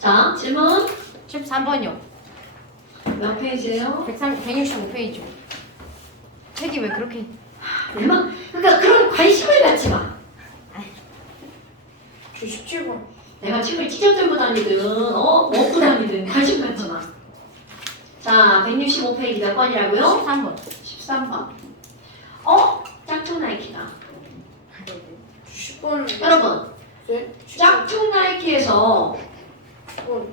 자, 질문 13번이요. 몇 페이지예요? 165페이지. 책이 왜 그렇게. 얼마? 그러니까 그런 관심을 갖지 마. 저 17번. 내가 책을 찢어 들고 다니든 먹고 다니든 관심 갖지 마. 자, 165페이지 몇 번이라고요? 13번. 13번. 짝퉁 나이키다. 10번. 여러분, 네? 짝퉁 나이키에서 10번.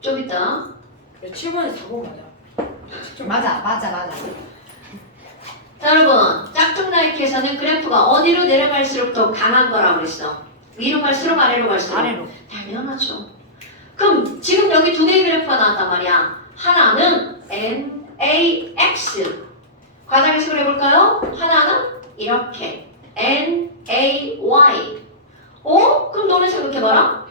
좀 이따 7번에 4번 맞아. 맞아. 자, 여러분, 짝퉁 나이키에서는 그래프가 어디로 내려갈수록 더 강한 거라고 그랬어. 위로 갈수록 아래로 갈수록. 아래로. 당연하죠. 그럼 지금 여기 두 개의 그래프가 나왔단 말이야. 하나는 NAX. 과장해서 그려볼까요? 하나는 이렇게 NAY. 그럼 너네 생각해봐라.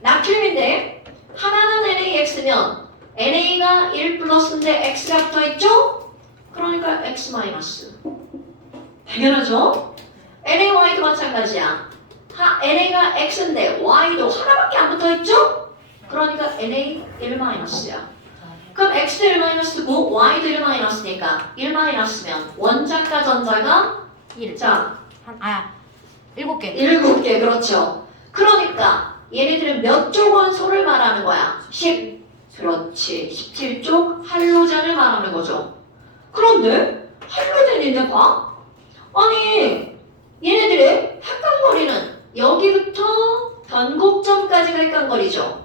나트륨인데 하나는 NaX면 NA가 1 플러스인데 X가 붙어있죠? 그러니까 X 마이너스. 당연하죠? NaY도 마찬가지야. NA가 X인데 Y도 하나밖에 안 붙어있죠? 그러니까 NA 1 마이너스야. 그럼 X도 1 마이너스고 Y도 1 마이너스니까 1 마이너스면 원자과 전자가 1. 자 7개. 7개 그렇죠. 그러니까 얘네들은 몇 쪽 원소를 말하는 거야? 10. 그렇지. 17쪽 할로젠을 말하는 거죠. 그런데 할로젠인데 봐. 아니 얘네들의 핵간거리는 여기부터 변곡점까지가 핵간거리죠.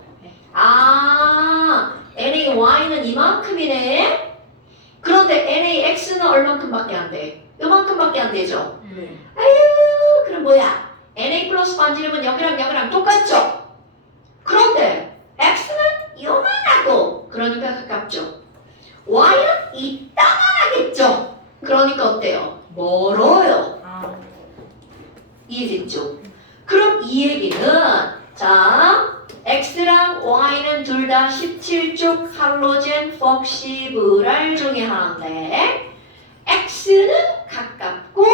NaY는 이만큼이네. 그런데 NaX는 얼만큼밖에 안 돼? 요만큼밖에 안 되죠. 네. 그럼 뭐야? Na 플러스 반지름은 여기랑 똑같죠? 그런데 X는 요만하고 그러니까 가깝죠. Y는 이따만하겠죠? 그러니까 어때요? 멀어요. 이해됐죠? 그럼 이 얘기는 자 X랑 Y는 둘 다 17쪽 할로젠 폭시브랄 중에 하나인데 X는 가깝고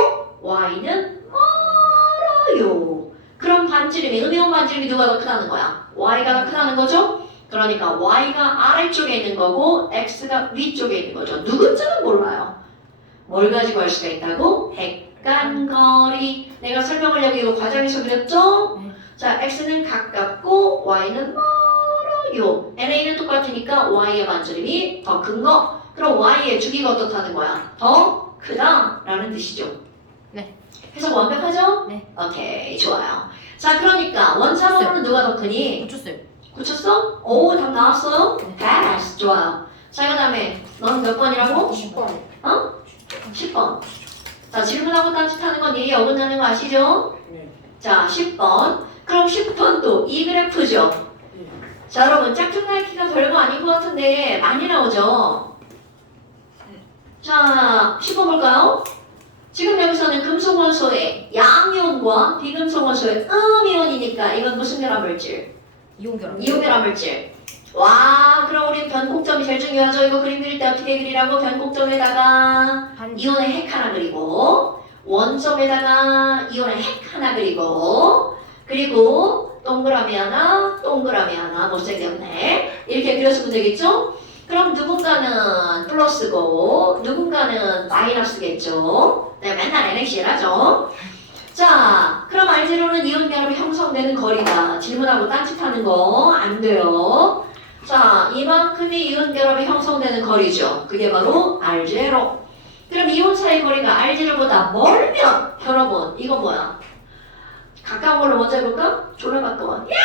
Y는 멀어요. 그럼 반지름이 음이온 반지름이 누가 더 크다는 거야? Y가 더 크다는 거죠? 그러니까 Y가 아래쪽에 있는 거고 X가 위쪽에 있는 거죠. 누군지는 몰라요. 뭘 가지고 할 수가 있다고? 핵간거리. 내가 설명을 여기 이거 과장에서 그렸죠? 자, X는 가깝고 Y는 멀어요. NA는 똑같으니까 Y의 반지름이 더 큰 거. 그럼 Y의 주기가 어떻다는 거야? 더 크다 라는 뜻이죠. 네. 해석 완벽하죠? 네. 오케이, 좋아요. 자, 그러니까 원차원으로 누가 더 크니? 고쳤어요. 고쳤어? 오, 답 나왔어요? 패스. 좋아요. 자, 그 다음에 넌 몇 번이라고? 10번. 10번. 자, 질문하고 딴짓하는 건 예의 어긋나는 거 아시죠? 네. 자, 10번. 그럼 10번도 이 그래프죠? 자, 여러분, 짝퉁 나이키가 별거 아닌 것 같은데 많이 나오죠? 자, 10번 볼까요? 지금 여기서는 금속 원소의 양이온과 비금속 원소의 음이온이니까 이건 무슨 결합물질? 이온결합. 이온 결합물질. 와, 그럼 우리 변곡점이 제일 중요하죠. 이거 그림 그릴 때 어떻게 그리라고? 변곡점에다가 이온의 핵 하나 그리고 원점에다가 이온의 핵 하나 그리고 동그라미 하나 못생겼네. 이렇게 그려주면 되겠죠? 그럼 누군가는 플러스고 누군가는 마이너스겠죠. 네, 맨날 NaCl 하죠. 자, 그럼 알제로는 이온 결합이 형성되는 거리다. 질문하고 딴짓하는 거 안 돼요. 자, 이만큼이 이온 결합이 형성되는 거리죠. 그게 바로 알제로. 그럼 이온 사이 거리가 알제로보다 멀면 여러분 이거 뭐야? 가까운 걸로 먼저 해볼까? 졸라 가까워. 야!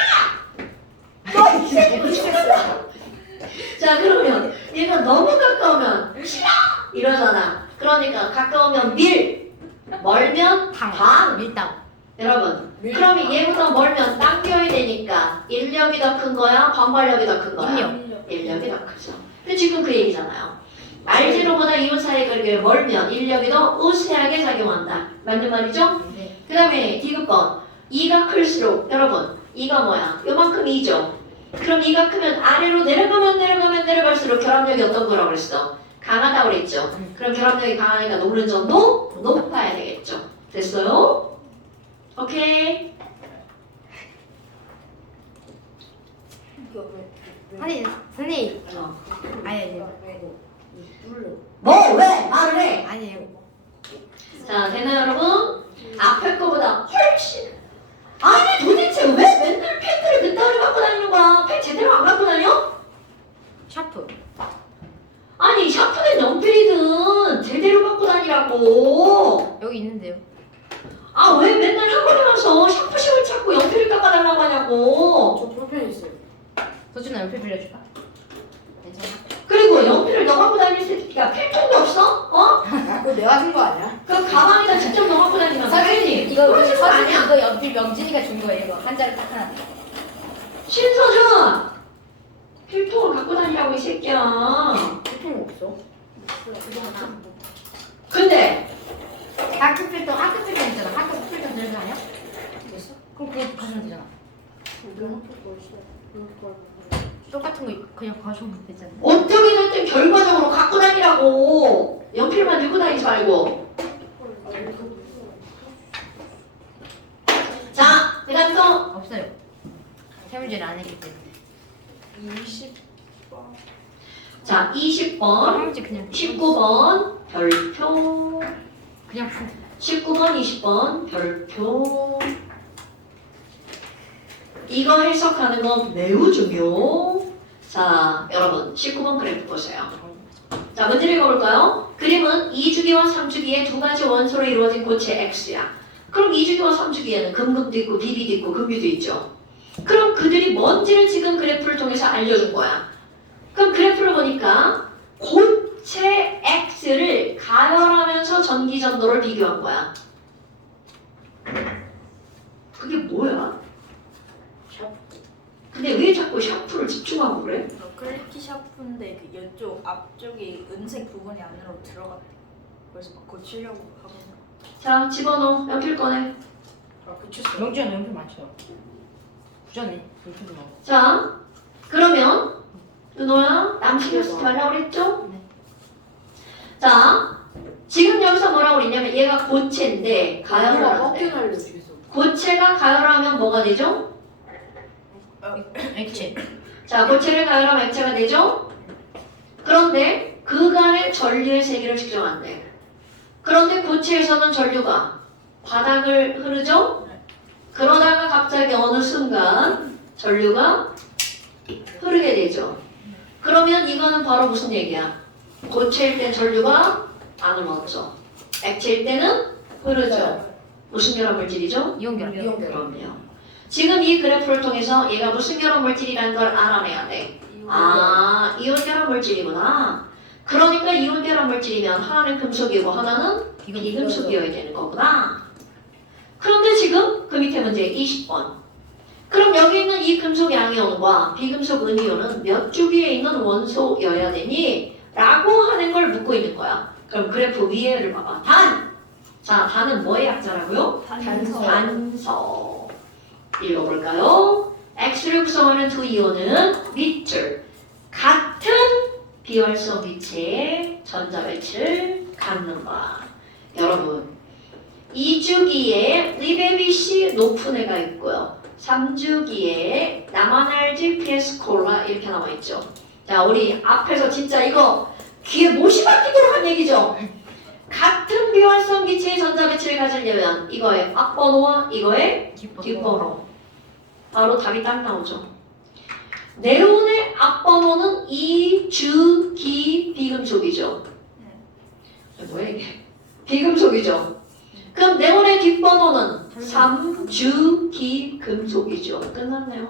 너 이 새끼 죽었어. 자, 그러면 얘가 너무 가까우면 싫어! 이러잖아. 그러니까 가까우면 밀, 멀면 방. 밀당. 여러분, 그러면 얘보다 멀면 당겨야 되니까 인력이 더 큰 거야? 반발력이 더 큰 거야? 인력이 더 크죠. 근데 지금 그 얘기잖아요. 알제로보다 이온 사이 거리가 멀면 인력이 더 우세하게 작용한다. 맞는 말이죠? 네. 그 다음에 디귿번 2가 클수록 여러분 2가 뭐야? 요만큼 2죠? 그럼 2가 크면 아래로 내려갈수록 결합력이 어떤 거라고 그랬어? 강하다고 그랬죠? 그럼 결합력이 강하니까 녹는 점도 높아야 되겠죠? 됐어요? 오케이. 이거 왜? 아니 선생님 어. 아니 눌러. 뭐 왜? 말을 해. 아니에요. 자, 되나요, 여러분? 앞에 거보다 훨씬. 아니, 도대체 왜 맨날 펜들을 그따위로 갖고 다니는 거야? 펜 제대로 안 갖고 다녀? 샤프. 아니, 샤프는 연필이든 제대로 갖고 다니라고. 여기 있는데요. 아, 왜 맨날 학원에 가서 샤프식을 찾고 연필을 깎아달라고 하냐고. 저 볼펜 있어요. 서준아 옆에 빌려줄까? 괜찮아? 그리고 연필을 너 갖고 다닐 새끼가 필통도 없어? 어? 아, 그거 내가 준 거 아니야? 그 가방에다 직접 너 갖고 다니면 선생님 이거 그런 식으로 서준 아니야? 이거 연필 명진이가 준 거예요. 이거 한자를 딱 하나. 신서준! 필통을 갖고 다니라고 이 새끼야. 볼펜 없어. 근데 학교 필통 있잖아. 학교 필통 들고 다녀? 됐어? 그럼 그거 가시면 되잖아. 우리 학교 거 있어. 똑같은 거 그냥 가져오면 되잖아. 어떻게 됐든 결과적으로 갖고 다니라고. 연필만 들고 다니지 말고. 자, 그 다음 또. 없어요. 세 문제를 안 했기 때문에. 20번. 자, 한 20번, 문제 그냥 19번 별표. 그냥 푼. 19번, 20번 별표. 이거 해석하는 건 매우 중요. 자, 여러분 19번 그래프 보세요. 자, 문제 읽어볼까요? 그림은 2주기와 3주기의 두 가지 원소로 이루어진 고체 X야. 그럼 2주기와 3주기에는 금금도 있고 비비도 있고 금비도 있죠. 그럼 그들이 뭔지를 지금 그래프를 통해서 알려준 거야. 그럼 그래프를 보니까 고체 X를 가열하면서 전기 전도를 비교한 거야. 그게 뭐야? 근데 왜 자꾸 샤프를 집중하고 그래? 클리키 샤프인데 그 이쪽 앞쪽이 은색 부분이 안으로 들어갔대. 그래서 막 고치려고 하고. 자, 집어넣어. 연필 꺼내. 아, 그쳤어. 명지는 연필 많죠. 부자네. 연필도 많고. 자, 그러면 은호야, 남 신경 쓰지 말라고 그랬죠? 네. 자, 지금 여기서 뭐라고 그랬냐면 얘가 고체인데 가열을 누가 하는데 꺾여 날려주겠어. 고체가 가열하면 뭐가 되죠? 액체. 자, 고체를 가열하면 액체가 되죠? 그런데 그간의 전류의 세기를 측정한대. 그런데 고체에서는 전류가 바닥을 흐르죠? 그러다가 갑자기 어느 순간 전류가 흐르게 되죠. 그러면 이거는 바로 무슨 얘기야? 고체일 땐 전류가 안 흘렀죠. 액체일 때는 흐르죠. 무슨 결합 물질이죠? 이온결합. 그럼요. 지금 이 그래프를 통해서 얘가 무슨 결합 물질이라는 걸 알아내야 돼. 아, 이온 결합 물질이구나. 그러니까 이온 결합 물질이면 하나는 금속이고 하나는 비금속이어야 되는 거구나. 그런데 지금 그 밑에 문제 20번. 그럼 여기 있는 이 금속 양이온과 비금속 은이온은 몇 주기에 있는 원소여야 되니? 라고 하는 걸 묻고 있는 거야. 그럼 그래프 위에를 봐봐. 단! 자, 단은 뭐의 약자라고요? 단서. 단서. 읽어볼까요? X를 구성하는 두 이온은 밑줄 같은 비활성 위치의 전자배치를 갖는다. 여러분 2주기에 리베비시 높은 애가 있고요. 3주기에 나만알지 피에스콜라 이렇게 나와있죠. 자, 우리 앞에서 진짜 이거 귀에 못이 박히도록 한 얘기죠. 같은 비활성 기체의 전자배치를 가지려면 이거의 앞번호와 이거의 뒷번호 바로 답이 딱 나오죠. 네온의 앞번호는 2주기 비금속이죠. 뭐야 이게? 비금속이죠. 그럼 네온의 뒷번호는 3주기 금속이죠. 끝났네요.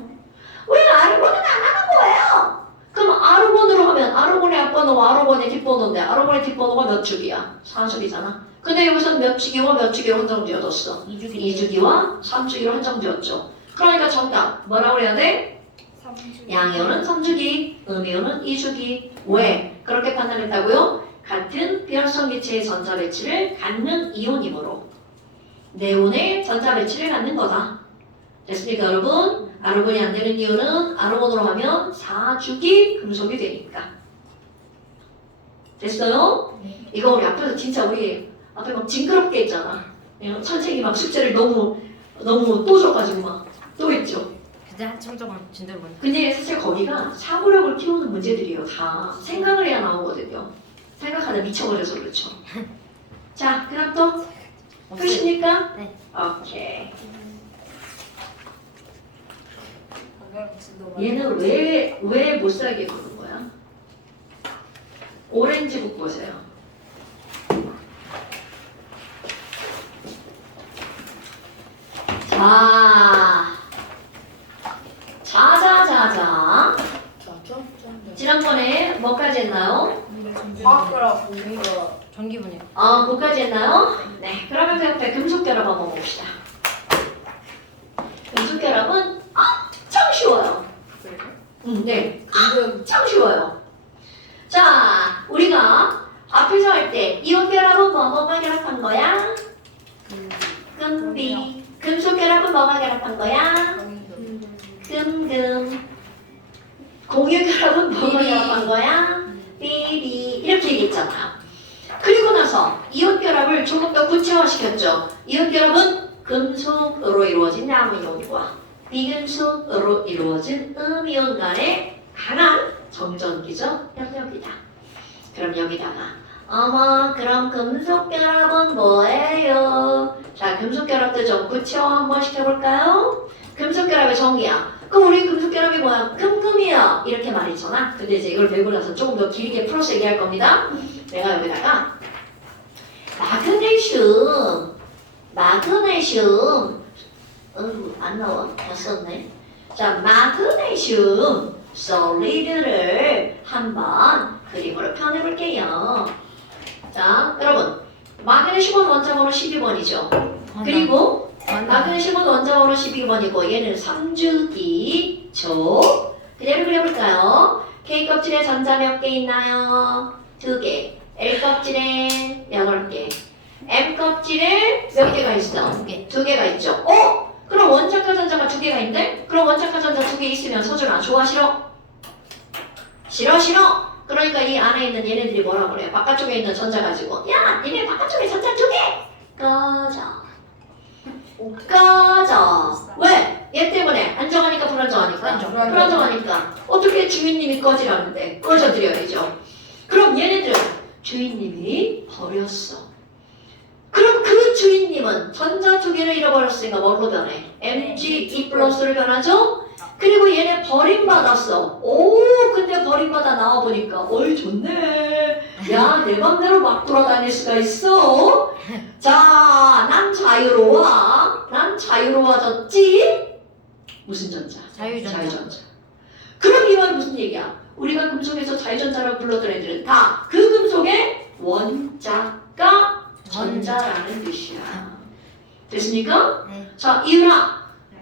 우리는 아르곤은 안 하는 거예요. 그럼 아르곤으로 하면 아르곤의 앞번호와 아르곤의 뒷번호인데 아르곤의 뒷번호가 몇 주기야? 4주기잖아. 근데 여기서는 몇 주기와 몇 주기로 한정지어졌어? 2주기와 3주기로 한정지었죠. 그러니까 정답 뭐라고 해야 돼? 3주. 양이온은 3주기, 음이온은 2주기. 왜? 그렇게 판단했다고요? 같은 비활성 기체의 전자 배치를 갖는 이온이므로 네온의 전자 배치를 갖는 거다. 됐습니까 여러분? 아르곤이 안 되는 이유는 아르곤으로 하면 4주기 금속이 되니까. 됐어요? 네. 이거 우리 앞에서 진짜 우리 앞에 막 징그럽게 했잖아. 선생님이 막 숙제를 너무 또 줘가지고 막 또 했죠. 진짜 한참 동안 진짜로 많이. 근데 사실 거기가 사고력을 키우는 문제들이에요. 다 생각을 해야 나오거든요. 생각하다 미쳐버려서 그렇죠. 자, 그럼 또 끝입니까? 네. 오케이. 방향 얘는 왜 못 살게 보는 거야? 오렌지북 보세요. 자자자자. 지난번에 뭐까지 했나요? 화학과라고. 이거 전기분해. 뭐까지 했나요? 네. 그러면 그 옆에 금속결합 한번 봅시다. 금속결합은 참 쉬워요. 네. 참 쉬워요. 자, 우리가 앞에서 할 때 이온결합은 뭐뭐만 결합한 거야? 금비. 금속결합은 뭐만 결합한 거야? 금금. 공유결합은 뭐만 결합한 거야? 삐비. 이렇게 얘기했잖아. 그리고 나서 이온결합을 조금 더 구체화시켰죠. 이온결합은 금속으로 이루어진 나무이온과 비금속으로 이루어진 음이온 간의 강한 정전기죠. 영역이다. 그럼 여기다가 그럼 금속결합은 뭐예요? 자, 금속결합도 좀 구체화 한번 시켜볼까요? 금속결합의 정의야. 그럼 우리 금속결합이 뭐야? 금금이야. 이렇게 말했잖아. 근데 이제 이걸 배우고 나서 조금 더 길게 풀어서 얘기할 겁니다. 내가 여기다가 마그네슘 안 나와? 다 썼네. 자, 마그네슘 솔리드를 한번 그림으로 표현해볼게요. 자, 여러분 마그네슘은 원자번호 12번이죠. 그리고 마그네슘은 원자번호 12번이고 얘는 3주기죠. 그대로 그려볼까요? K껍질에 전자 몇 개 있나요? 2개. L껍질에 8개. M껍질에 몇 개가 있어? 2개. 2개가 있죠. 그럼 원자과 전자가 2개가 있는데? 그럼 원자과 전자 2개 있으면 서준아 좋아 싫어? 싫어. 그러니까 이 안에 있는 얘네들이 뭐라 그래? 바깥쪽에 있는 전자 가지고 야 니네 바깥쪽에 전자 2개! 꺼져. 왜? 얘 때문에 안정하니까 불안정하니까. 불안정하니까 어떻게 주인님이 꺼지라는데 꺼져드려야죠. 그럼 얘네들은 주인님이 버렸어. 그럼 그 주인님은 전자 2개를 잃어버렸으니까 뭘로 변해? Mg2 플러스를 변하죠? 그리고 얘네 버림받았어. 근데 버림받아 나와보니까 어이 좋네. 야, 내 맘대로 막 돌아다닐 수가 있어. 자, 난 자유로워졌지? 무슨 전자? 자유전자. 그럼 이 말은 무슨 얘기야? 우리가 금속에서 자유전자라고 불렀던 애들은 다 그 금속의 원자가 전자라는 뜻이야. 됐습니까? 네. 자, 이은아.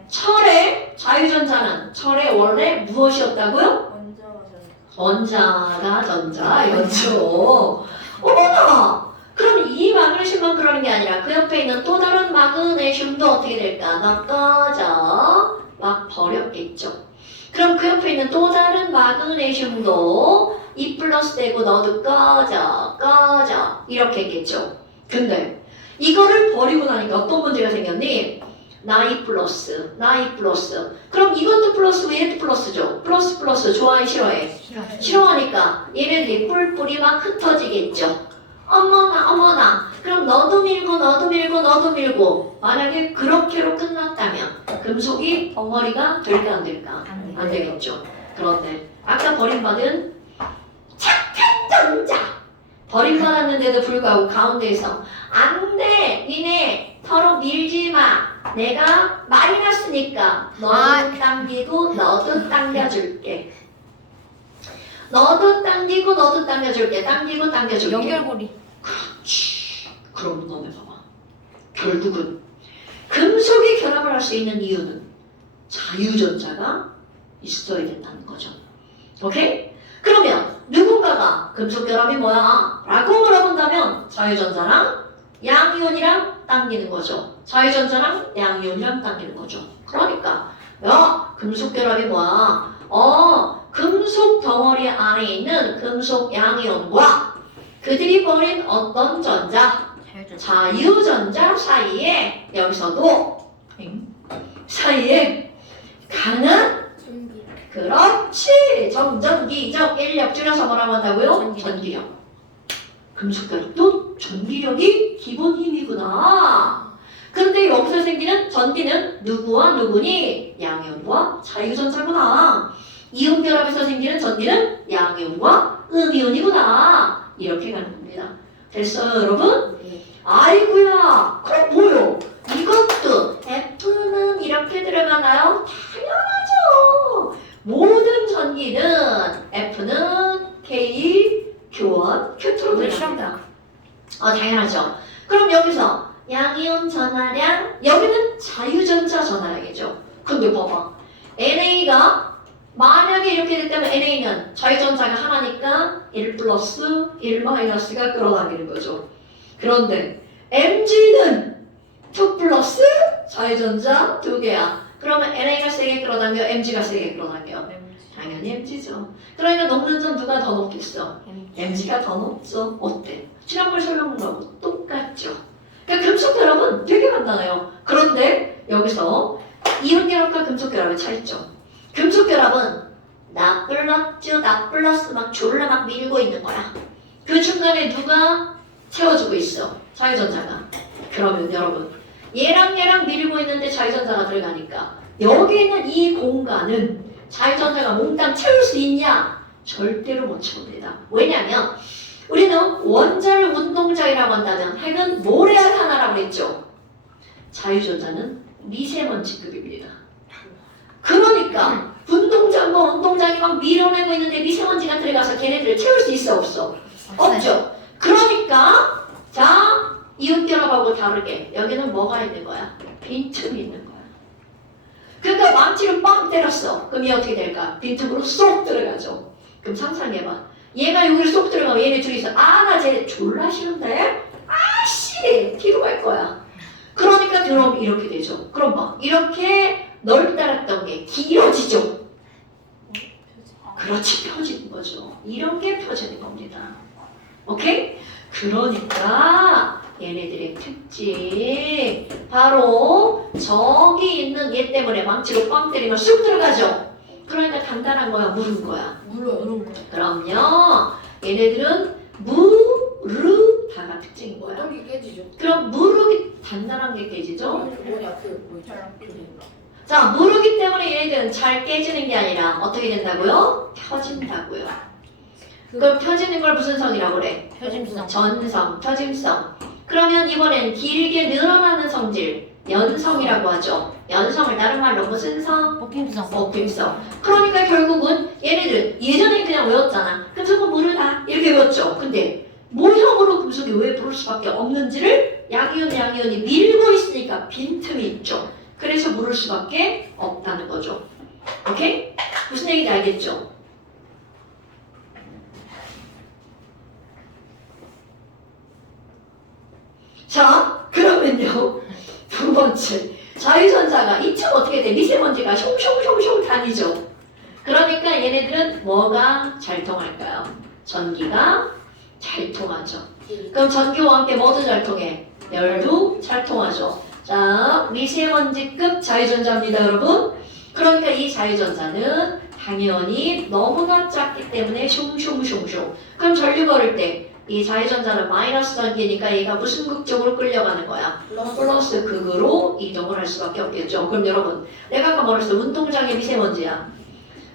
철의 자유전자는 철의 원래 무엇이었다고요? 원자가 전자였죠. 어머나! 그럼 이 마그네슘만 그러는 게 아니라 그 옆에 있는 또 다른 마그네슘도 어떻게 될까? 너 꺼져. 막 버렸겠죠. 그럼 그 옆에 있는 또 다른 마그네슘도 2 플러스 되고 너도 꺼져 이렇게 했겠죠. 근데 이거를 버리고 나니까 어떤 문제가 생겼니? 나 2 플러스. 그럼 이것도 플러스고 얘도 플러스죠. 플러스 좋아해 싫어해? 싫어하니까 얘네들이 뿔뿔이 막 흩어지겠죠. 어머나. 그럼 너도 밀고 만약에 그렇게로 끝났다면 금속이 벙어리가 될까 안 될까? 안 되겠죠. 그런데 아까 버림받은 착한 전자 버림받았는데도 불구하고 가운데에서 안돼 니네 서로 밀지 마. 내가 많이 났으니까 너도 당기고 너도 당겨줄게. 당기고 당겨줄게. 연결고리. 그렇지. 그럼 너네 봐봐. 결국은 금속이 결합을 할 수 있는 이유는 자유전자가 있어야 된다는 거죠. 오케이? 그러면 누군가가 금속 결합이 뭐야? 라고 물어본다면 자유전자랑 양이온이랑 당기는 거죠. 자유전자랑 양이온이랑 당기는 거죠. 그러니까 야 금속 결합이 뭐야? 금속 덩어리 안에 있는 금속 양이온과 그들이 버린 어떤 전자? 자유전자 사이에 여기서도 사이에 강한 전기. 그렇지. 정전기적 인력 줄여서 뭐라고 한다고요? 전기력. 전기력. 금속결합도 전기력이 기본 힘이구나. 근데 여기서 생기는 전기는 누구와 누구니? 양이온과 자유전자구나. 이온결합에서 생기는 전기는 양이온과 음이온이구나. 이렇게 가는 겁니다. 됐어요, 여러분? 아이고야. 그럼 뭐요? 이것도 F는 이렇게 들어가나요? 당연하죠. 모든 전기는 F는 K 교원 큐트로 우리 들어갑니다. 당연하죠. 그럼 여기서 양이온 전하량, 여기는 자유전자 전하량이죠. 근데 봐봐. NA가 만약에 이렇게 됐다면 NA는 자유전자가 하나니까 1 플러스 1 마이너스가 끌어당기는 거죠. 그런데 MG는 2 플러스 자유전자 2개야. 그러면 NA가 세게 끌어당겨, MG가 세게 끌어당겨. 당연히 MG죠. 그러니까 녹는 점 누가 더 높겠어? MG가 더 높죠. 어때? 지난번 설명한 거하고 똑같죠. 그러니까 금속결합은 되게 간단해요. 그런데 여기서 이온결합과 금속결합의 차이점. 금속결합은 나 플러스 막 졸라 막 밀고 있는 거야. 그 중간에 누가 채워주고 있어? 자유전자가. 그러면 여러분 얘랑 밀고 있는데 자유전자가 들어가니까 여기 있는 이 공간은 자유전자가 몽땅 채울 수 있냐? 절대로 못 채웁니다. 왜냐면 우리는 원자를 운동장이라고 한다면 핵은 모래알 하나라고 했죠. 자유전자는 미세먼지급입니다. 그러니까 운동장과 운동장이 막 밀어내고 있는데 미세먼지가 들어가서 걔네들을 채울 수 있어 없어? 없죠. 그러니까 자 이온결합하고 다르게 여기는 뭐가 있는 거야? 빈틈이 있는 거야. 그러니까 망치를 빵 때렸어. 그럼 얘 어떻게 될까? 빈틈으로 쏙 들어가죠. 그럼 상상해봐. 얘가 여기를 쏙 들어가면 얘네 둘이서 나 쟤 졸라 싫은데? 아씨! 뒤로 갈 거야. 그러니까 드럼 이렇게 되죠. 그럼 봐. 이렇게 넓다랐던 게 길어지죠. 그렇지, 펴지는 거죠. 이런 게 펴지는 겁니다. 오케이? 그러니까 얘네들의 특징 바로 저기 있는 얘 때문에 망치로 빵 때리면 쑥 들어가죠. 그러니까 단단한 거야, 무른 거야. 물어요. 그럼요. 얘네들은 무르다가 특징인 거야. 어떤 게 깨지죠? 그럼 무르기 단단한 게 깨지죠. 뭐냐 그 뭐지? 자, 무르기 때문에 얘네들은 잘 깨지는 게 아니라 어떻게 된다고요? 펴진다고요. 그럼 펴지는 걸 무슨 성이라고 그래? 표짐성. 전성, 펴짐성. 그러면 이번엔 길게 늘어나는 성질, 연성이라고 하죠. 연성을 다른 말로 무슨 성? 뽑힘성. 뽑힘성. 그러니까 결국은 얘네들 예전에 그냥 외웠잖아. 금속은 무르다 이렇게 외웠죠. 근데 모형으로 금속이 왜 부를 수밖에 없는지를 양이온이 밀고 있으니까 빈틈이 있죠. 그래서 무를 수밖에 없다는 거죠. 오케이? 무슨 얘기인지 알겠죠? 자, 그러면요. 두 번째. 자유전자가 이쪽 어떻게 돼? 미세먼지가 숑숑숑숑 다니죠. 그러니까 얘네들은 뭐가 잘 통할까요? 전기가 잘 통하죠. 그럼 전기와 함께 뭐도 잘 통해? 열도 잘 통하죠. 자, 미세먼지급 자유전자입니다, 여러분. 그러니까 이 자유전자는 당연히 너무나 작기 때문에 숑숑숑숑. 그럼 전류 걸을 때 이 자유전자는 마이너스 전기니까 얘가 무슨 극적으로 끌려가는 거야? 플러스 극으로 이동을 할 수밖에 없겠죠. 그럼 여러분, 내가 아까 말했어. 운동장의 미세먼지야.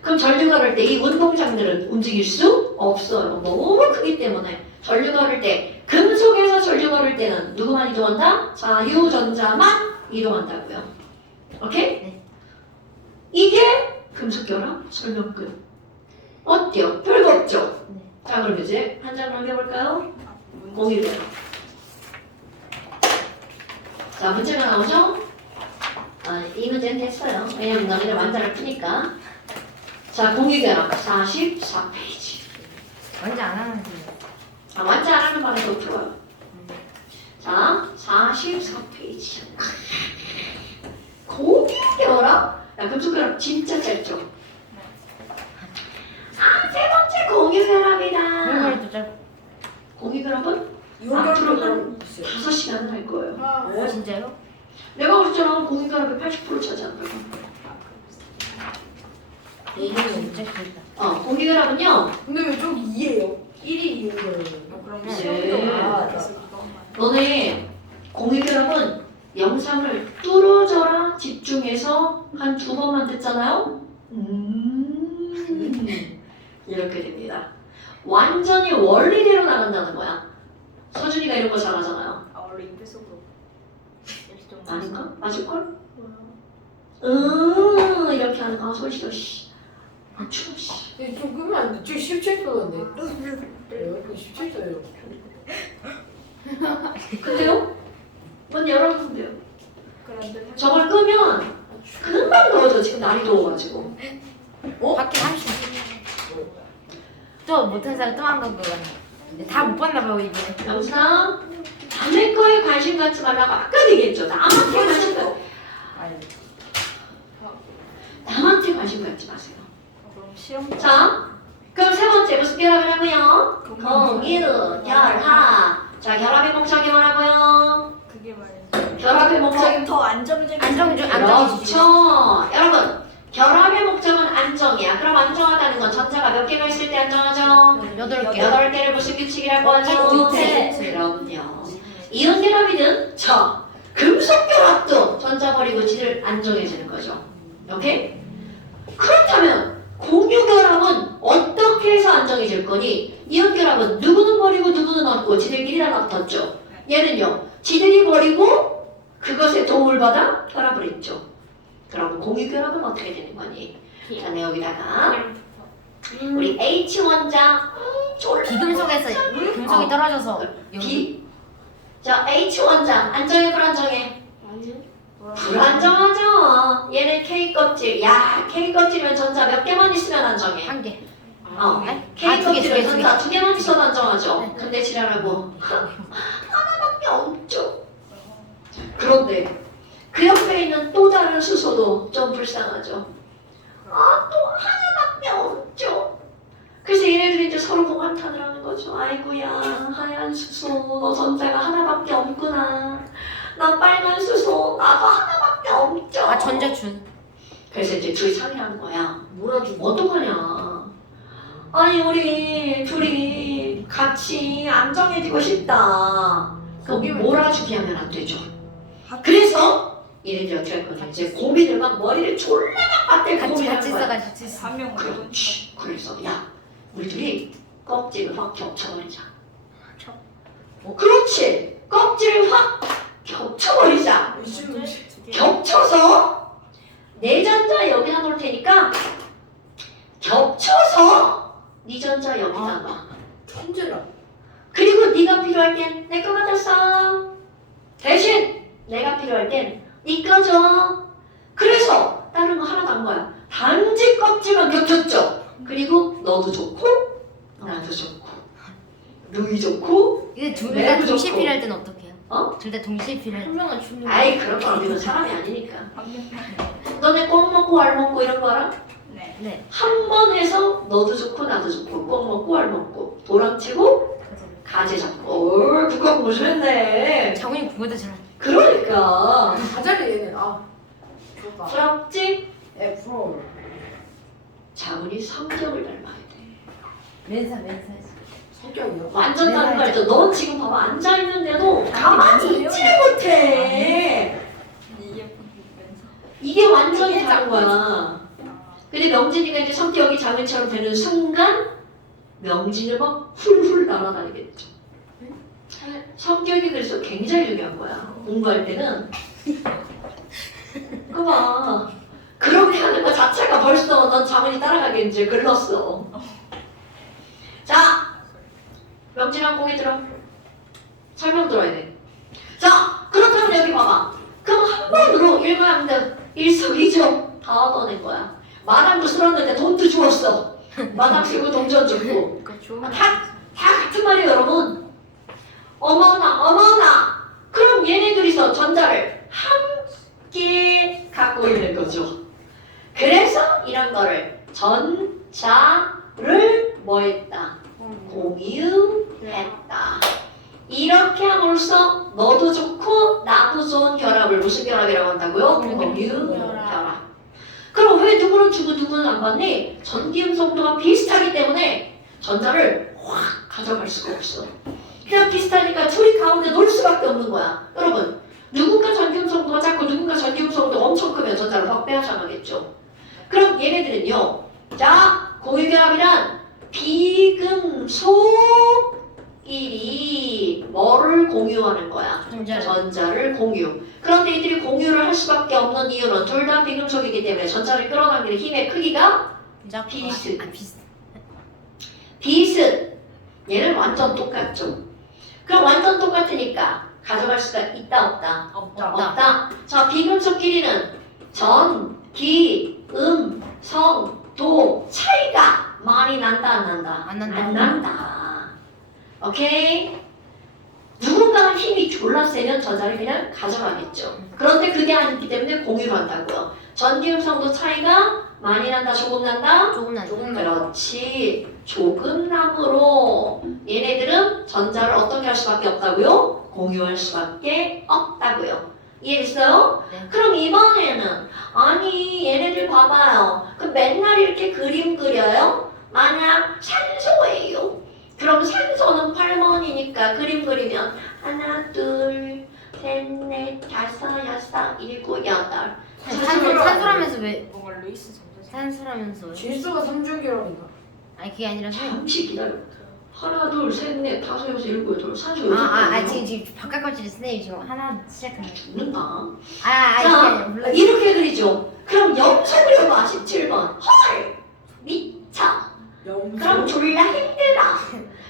그럼 전류 걸을 때 이 운동장들은 움직일 수 없어요. 너무 크기 때문에. 전류 걸을 때, 금속에서 전류 걸을 때는 누구만 이동한다? 자유전자만 이동한다고요. 오케이? 네. 이게 금속결합 설명 끝. 어때요? 별거 없죠? 네. 자, 그럼 이제 한 장만 해볼까요? 공유결합. 자, 문제가 나오죠? 이 문제는 됐어요. 왜냐면 너희들 완자를 푸니까. 자, 공유결합 44페이지. 완전 안 하는 거. 완자 안 하는 말이 더 좋아요. 자, 44페이지. 공유결합? 야, 금속결합 진짜 짧죠? 세 번째 공유결합이다. 그런 도 짧고. 공유결합은 이온결합은 한 있어요. 5시간을 할 거예요. 아, 진짜요? 내가 그랬잖아. 공유결합이 80% 차지한다고. A는 진짜 크다. 공유결합은요. 근데 왜 저기 2예요? 1이 2인 거예요. 그럼 네. 시험도 아, 계속 이것만. 너네 공유결합은 영상을 뚫어져라 집중해서 한 2번만 듣잖아요. 이렇게 됩니다. 완전히 원리대로 나간다는 거야. 서준이가 이런 거 잘하잖아요. 아 원래 입에서도 일정 아닌가? 맞을걸? 이렇게 하는 거. 소리 싫어. 씨. 아 추워. 씨. 근데 좀 끄면 안 돼. 저 17도인데. 왜요? 그 17도예요. 근데요? 문 열어보세요. 그런데 저걸 끄면 금방 넣어져. 지금 날이 더워가지고. 밖에 한시. 또 못한 사람 또 한 번 그거네. 다 못 봤나 봐요 이번에. 영상 남의 거에 관심 갖지 말라고 아까 얘기했죠. 남한테 관심 갖지 마세요. 그럼 시험 자, 그럼 세 번째 무슨 결합이라고요? 공유, 결합. 자, 결합의 목적이 뭐라고요? 그게 말이야. 결합의 목적이 더 안정적인 안정해주지. 그렇죠. 여러분, 결합의 목적은 안정이야. 그럼 안정하다는 건 전자가 몇 개가 있을 때 안정하죠? 8개. 8개를 무슨 규칙이라고 하죠? 네. 그럼요. 이온 결합이든 금속 결합도 전자 버리고 질을 안정해지는 거죠. 오케이? 그렇다면 공유 결합은 어떻게 해서 안정해질 거니? 이온 결합은 누구는 버리고 누구는 얻고 지들끼리 다 붙었죠. 얘는요. 지들이 버리고 그것에 도움을 받아 결합을 했죠. 그럼 공유 결합은 어떻게 되는 거니? 자, 내 여기다가 우리 H 원자 졸라 비금속에서 금속이 떨어져서 여기. 자, H 원자 안정해 불안정해? 아니요. 불안정하죠. 얘는 K 껍질. 야, K 껍질은 전자 몇 개만 있으면 안정해. 한 개. K 두 개, 껍질은 두 개. 전자 2개만 있어도 안정하죠. 네. 근데 지랄하고 하나밖에 없죠. 그런데 그 옆에 있는 또 다른 수소도 좀 불쌍하죠. 또 하나밖에 없죠. 그래서 얘네들이 이제 서로 공한탄을 하는 거죠. 아이고야, 하얀 수소, 너 전자가 하나밖에 없구나. 나 빨간 수소, 나도 하나밖에 없죠. 아 전자준. 그래서 이제 둘이 상의하는 거야. 몰아주고. 어떡하냐. 아니, 우리 둘이 같이 안정해지고 싶다. 그럼 몰아주기 하면 안 되죠. 그래서 얘네들이 어떻게 할 거냐. 이제 고민을 막 머리를 졸라 빡대 같이 고민하는 거야. 써가지고. 한 명. 그렇지. 그래서 야, 우리 둘이 껍질을 확 겹쳐버리자. 그렇지. 껍질을 확 겹쳐버리자. 겹쳐서 내 전자 여기다 놓을 테니까 겹쳐서 네 전자 여기다 놔. 천재라. 그리고 네가 필요할 땐 내 거 갖다 써. 대신 내가 필요할 땐 네 거 줘. 그래서 다른 거 하나도 안 거야. 단지 껍질만 겹쳤죠. 그리고 너도 좋고 나도 좋고 루이 좋고 이게 둘 다 내부 동시에 좋고. 필요할 때는 어떡해요? 어? 둘 다 동시에 필요할 때. 한 명은 죽는 거. 아이 그런 거 우리는 사람이 아니니까. 한 명. 너네 꼭 먹고 알 먹고 이런 거 알아? 네. 네. 한 번 해서 너도 좋고 나도 좋고 꼭 먹고 알 먹고 도랑치고 가지 잡고 누가 고생했네. 장훈이 국어도 잘. 그러니까 가자리 얘는 좋다. 부럽지? 프로. 자문이 성격을 닮아야 돼. 맨사. 성격이요? 완전 다른 네, 말이죠. 넌 지금 봐봐 앉아있는데도 가만히 완전 있지를 못해. 이게 보면서. 이게 완전히 다른 거야. 근데 명진이가 이제 성격이 자문처럼 되는 순간 명진을 막 훌훌 날아다니겠죠. 성격이 그래서 굉장히 중요한 거야. 공부할 때는. 그봐. 그렇게 하는 거 자체가 벌써 넌 자문이 따라가기 이제 글렀어. 자, 명진아 고개 들어. 설명 들어야 돼. 자, 그렇다면 여기 봐봐. 그럼 한 번으로 일거양득 일석이조 다 얻어낸 거야. 마당도 쓸었는데 돈도 주었어. 마당 쓰고 동전 주고. 그거 좋은 다 같은 말이에요, 여러분. 어머나. 그럼 얘네들이서 전자를 함께 갖고 있는 거죠. 그래서 이런 거를 전자를 뭐했다? 공유했다. 이렇게 함으로써 너도 좋고 나도 좋은 결합을 무슨 결합이라고 한다고요? 공유 결합. 그럼 왜 왜 누구는 주고 누구는 안 받니? 전기음 성도가 비슷하기 때문에 전자를 확 가져갈 수가 없어. 그냥 비슷하니까 둘이 가운데 놀 수밖에 없는 거야. 여러분, 누군가 전기음 성도가 작고 누군가 전기음 성도가 엄청 크면 전자를 확 빼앗아가겠죠. 그럼 얘네들은요. 자, 공유결합이란 비금속끼리 뭐를 공유하는 거야? 전자를 공유. 그런데 이들이 공유를 할 수밖에 없는 이유는 둘 다 비금속이기 때문에 전자를 끌어당기는 힘의 크기가 비슷. 비슷. 얘는 완전 똑같죠. 그럼 완전 똑같으니까 가져갈 수가 있다 없다? 없다. 자, 비금속끼리는 전, 기, 성, 도 차이가 많이 난다 안 난다? 안 난다. 안 난다. 오케이? 누군가는 힘이 졸라 세면 전자를 그냥 가져가겠죠. 그런데 그게 아니기 때문에 공유를 한다고요. 전기음성도 차이가 많이 난다, 조금 난다? 조금 난. 그렇지. 조금남으로 얘네들은 전자를 어떻게 할 수밖에 없다고요? 공유할 수밖에 없다고요. 이해됐어요? 네. 그럼 이번에는 아니 얘네들 봐봐요. 그 맨날 이렇게 그림 그려요? 만약 산소예요. 그럼 산소는 8번이니까 그림 그리면 하나, 둘, 셋, 넷, 다섯, 여섯, 일곱, 여덟. 산소라면서 왜 뭔가 루이스 점수. 산소라면서? 질소가 3주기라니까. 아니 그게 아니라 잠시 기다려. 하나, 둘, 셋, 넷, 다섯, 여섯, 일곱, 여덟, 산소 여섯 번. 지금 바깥거치 선생님 지금 하나 시작하는. 죽는다. 자, 자, 몰라. 이렇게 그리죠. 그럼 염색을 해봐, 17번. 헐! 미쳐. 그럼 졸라 힘들어.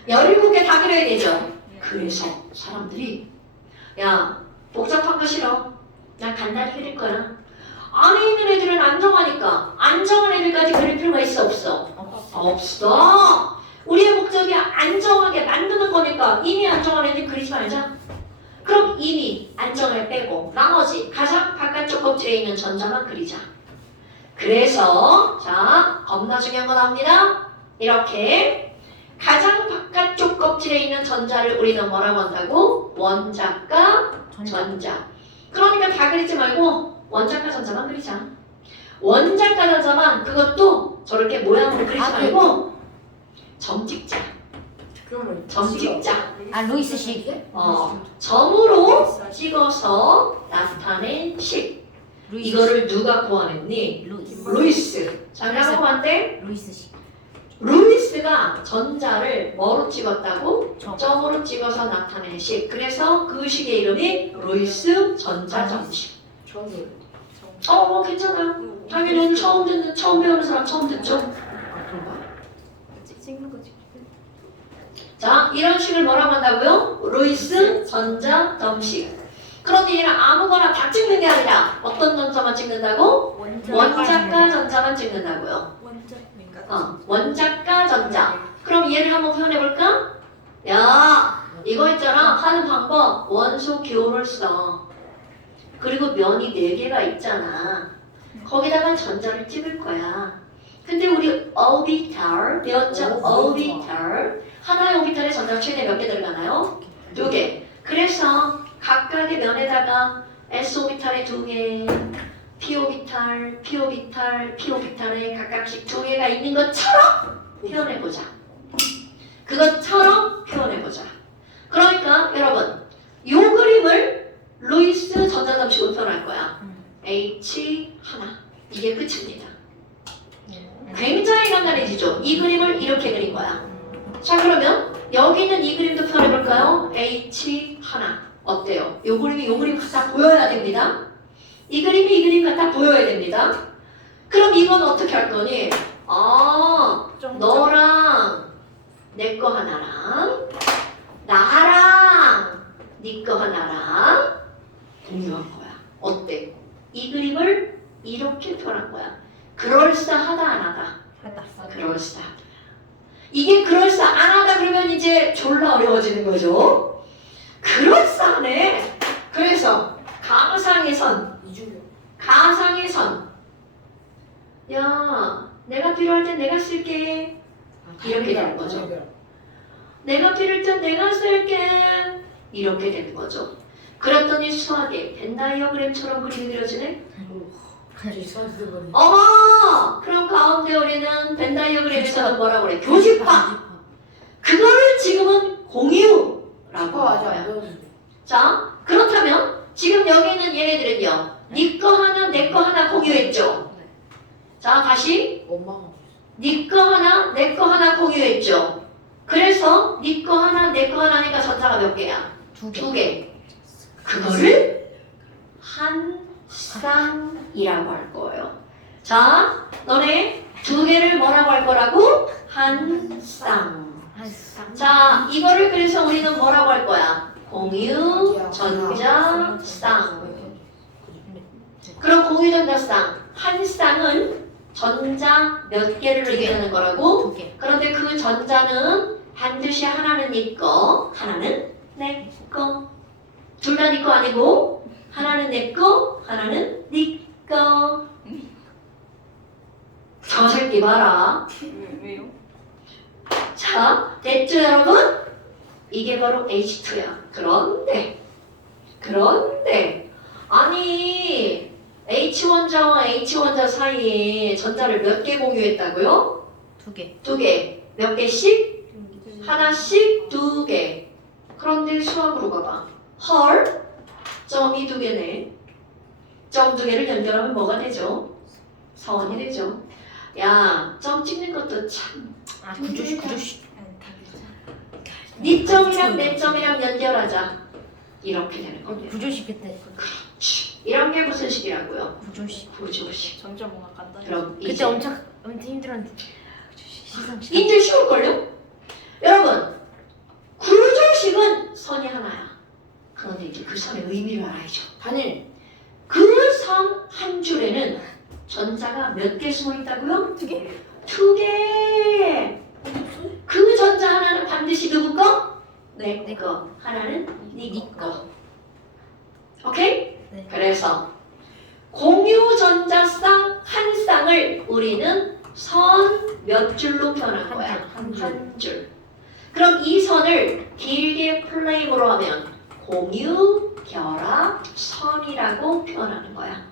17개 다 그려야 되죠. 그래서 사람들이 야, 복잡한 거 싫어. 난 간단히 그릴 거야. 안에 있는 애들은 안정하니까 안정한 애들까지 그릴 필요가 있어 없어? 없어. 우리의 목적이 안정하게 만드는 거니까 이미 안정한 애들 그리지 말자. 그럼 이미 안정을 빼고 나머지 가장 바깥쪽 껍질에 있는 전자만 그리자. 그래서 자, 겁나 중요한 거 나옵니다. 이렇게 가장 바깥쪽 껍질에 있는 전자를 우리는 뭐라고 한다고? 원자과 전자. 그러니까 다 그리지 말고 원자과 전자만 그리자. 원자과 전자만 그것도 저렇게 모양으로 그리지 말고 점 찍자. 그러면 점 찍자. 아 루이스식. 점으로 찍어서 나타낸 식. 이거를 누가 고안했니? 루이스. 장난감한테 루이스식. 루이스가 전자를 뭐로 찍었다고? 점. 점으로 찍어서 나타낸 식. 그래서 그 식의 이름이 루이스 전자점식. 처음에. 괜찮아요. 당연히 오늘 처음 배우는 사람 처음 듣죠? 그런가? 찍는 거지. 자, 이런 식을 뭐라고 한다고요? 루이스 전자점식. 그런데 얘는 아무거나 다 찍는 게 아니라 어떤 전자만 찍는다고? 원자과 전자만 찍는다고요. 원자니까. 원자과 전자. 그럼 얘를 한번 표현해볼까? 야, 이거 있잖아. 하는 방법. 원소 기호를 써. 그리고 면이 4개가 있잖아. 거기다가 전자를 찍을 거야. 근데 우리 오비탈 배웠죠? 오비탈. 하나의 오비탈에 전자가 최대 몇 개 들어가나요? 2개. 그래서 각각의 면에다가 S 오비탈에 2개, P 오비탈, P 오비탈, P 오비탈에 각각씩 2개가 있는 것처럼 표현해보자. 그것처럼 표현해보자. 그러니까 여러분, 이 그림을 루이스 전자점식으로 표현할 거야. H 하나. 이게 끝입니다. 굉장히 간단해지죠? 이 그림을 이렇게 그린 거야. 자, 그러면 여기 있는 이 그림도 표현해볼까요? H 하나. 어때요? 요 그림이 다 보여야 됩니다. 이 그림 같아 보여야 됩니다. 그럼 이건 어떻게 할 거니? 너랑 내 거 하나랑 나랑 네 거 하나랑 공유한 거야. 어때? 이 그림을 이렇게 표현한 거야. 그럴싸하다 안 하다? 그럴싸하다. 이게 그럴싸 안 하다 그러면 이제 졸라 어려워지는 거죠. 그럴싸하네. 그래서 가상의 선, 가상의 선. 야, 내가 필요할 땐 내가 쓸게. 이렇게 되는 거죠. 내가 필요할 땐 내가 쓸게. 이렇게 되는 거죠. 그랬더니 수학에 벤 다이어그램처럼 그림이 그려지네. 선수들은 그럼 가운데 우리는 벤 다이어그램에서는 뭐라고 그래? 교집합. 그거를 지금은 공유라고 아직 안 해요. 배웠는데. 자, 그렇다면 지금 여기 있는 얘네들은요. 니 거 하나, 내 거 하나 공유했죠. 자, 다시 엄마가 니 거 하나, 내 거 하나 공유했죠. 그래서 니 거 하나, 내 거 하나니까 전자가 몇 개야? 두 개. 그거를 한 쌍이라고 할 거예요. 자, 너네 두 개를 뭐라고 할 거라고? 한 쌍. 자, 이거를 그래서 우리는 뭐라고 할 거야? 공유 전자 쌍. 그럼 공유 전자 쌍. 한 쌍은 전자 몇 개를 두 개. 의미하는 거라고? 두 개. 그런데 그 전자는 반드시 하나는 네 거, 하나는 내 거. 둘 다 네 거 아니고 하나는 내 거, 하나는 네 거. 저 새끼 봐라. 왜요? 자, 됐죠 여러분? 이게 바로 H2야. 그런데 아니 H 원자와 H 원자 사이에 전자를 몇 개 공유했다고요? 두 개. 두 개. 몇 개씩? 하나씩 두 개. 그런데 수학으로 가봐. 헐? 점이 두 개네. 점 두 개를 연결하면 뭐가 되죠? 서원이 되죠. 야, 점 찍는 것도 참. 구조식. 아니 다 괜찮아. 네 점이랑 내 점이랑 연결하자. 이렇게 되는 겁니다. 구조식 그때. 이런 게 무슨 식이라고요? 구조식. 구조식. 점점 뭔가 간단해. 그럼 그때 이제 엄청 힘들었는데. 시상식. 이제 쉬울걸요? 여러분, 구조식은 선이 하나야. 그런데 이제 그 선의 의미를 알아야죠. 단일 그 선 한 줄에는 전자가 몇 개 숨어 있다고요? 두 개? 두 개. 그 전자 하나는 반드시 누구 거? 내 거. 하나는 네 거. 오케이? 네. 그래서 공유 전자쌍 한 쌍을 우리는 선 몇 줄로 표현한 한 거야? 줄, 한 줄. 한 줄. 그럼 이 선을 길게 플레임으로 하면 공유 결합 선이라고 표현하는 거야.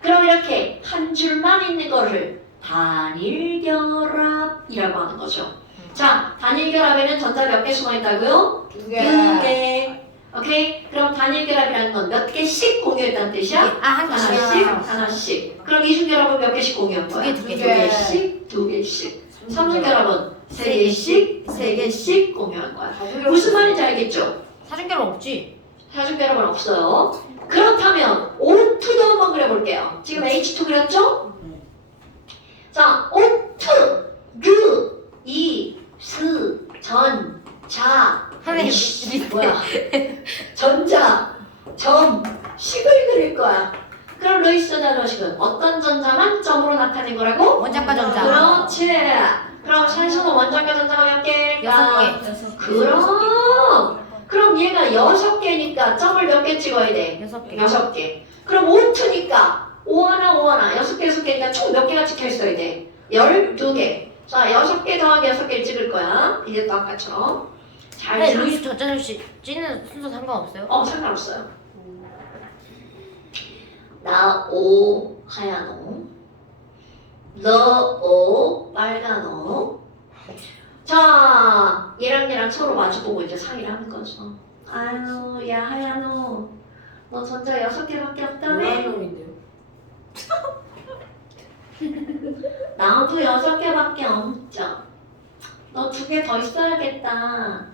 그럼 이렇게 한 줄만 있는 거를 단일 결합이라고 하는 거죠. 자, 단일 결합에는 전자 몇 개 숨어 있다고요? 두 두 개. 개. 오케이? 그럼 단일 결합이라는 건 몇 개씩 공유했다는 뜻이야? 한 하나씩, 하나씩. 그럼 이중 결합은 몇 개씩 공유한 거야? 두 개. 두 개씩, 두 개씩. 삼중 결합은 세 개씩, 세 개씩 공유한 거야. 무슨 말인지 알겠죠? 사준결합 없지? 사중 결합은 없어요. 그렇다면 O2도 한번 그려볼게요. 지금 H2 그렸죠? 자, O2, 류, 이, 스, 전, 자, 선생님, 이씨, 뭐야? 전자, 점, 식을 그릴 거야. 그럼 루이스 전자식은 어떤 전자만 점으로 나타낸 거라고? 원자과 전자. 그렇지. 그럼 산소는 원자과 전자가 몇 개일까? 6개. 그럼 얘가 6개니까 점을 몇 개 찍어야 돼? 6개. 6개. 그럼 O2니까 O 하나, O 하나, 6개, 6개니까 총 몇 개가 찍혀 있어야 돼? 12개. 자, 6개 더하기 6개를 찍을 거야. 이제 또 아까처럼. 잘 근데 참- 루이스 전자식 찌는 순서 상관없어요? 상관없어요. 나 O 하얀 O, 너 O 빨간 O. 자, 얘랑 서로 마주보고 이제 상의를 하는 거죠. 아유, 야 하얀 O, 너 전자 6개밖에 없다며? 뭐라는 놈인데요? 나도 6개밖에 없죠. 너 2개 더 있어야겠다.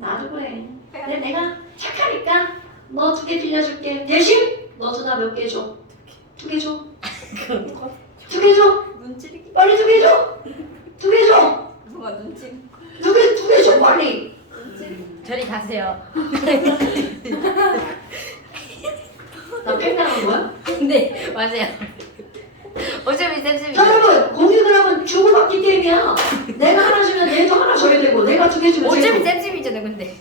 나도 그래. 근데 내가 착하니까 너 2개 빌려줄게. 대신 너도 나 몇 개 줘. 2개 줘. 2개 줘. 눈찌르기. 빨리 2개 줘. 2개 줘. 누가 눈찌르? 2개 줘 빨리. 저리 가세요. 나 팽당한 거야? 네, 맞아요. 어차피 쌤쌤이. 자 여러분 공유 그러면 주고받기 게임이야. 내가 하나 주면 얘도 하나 줘야 되고 내가 2개 주면 어차피 쟤도. 쌤쌤이잖아, 근데.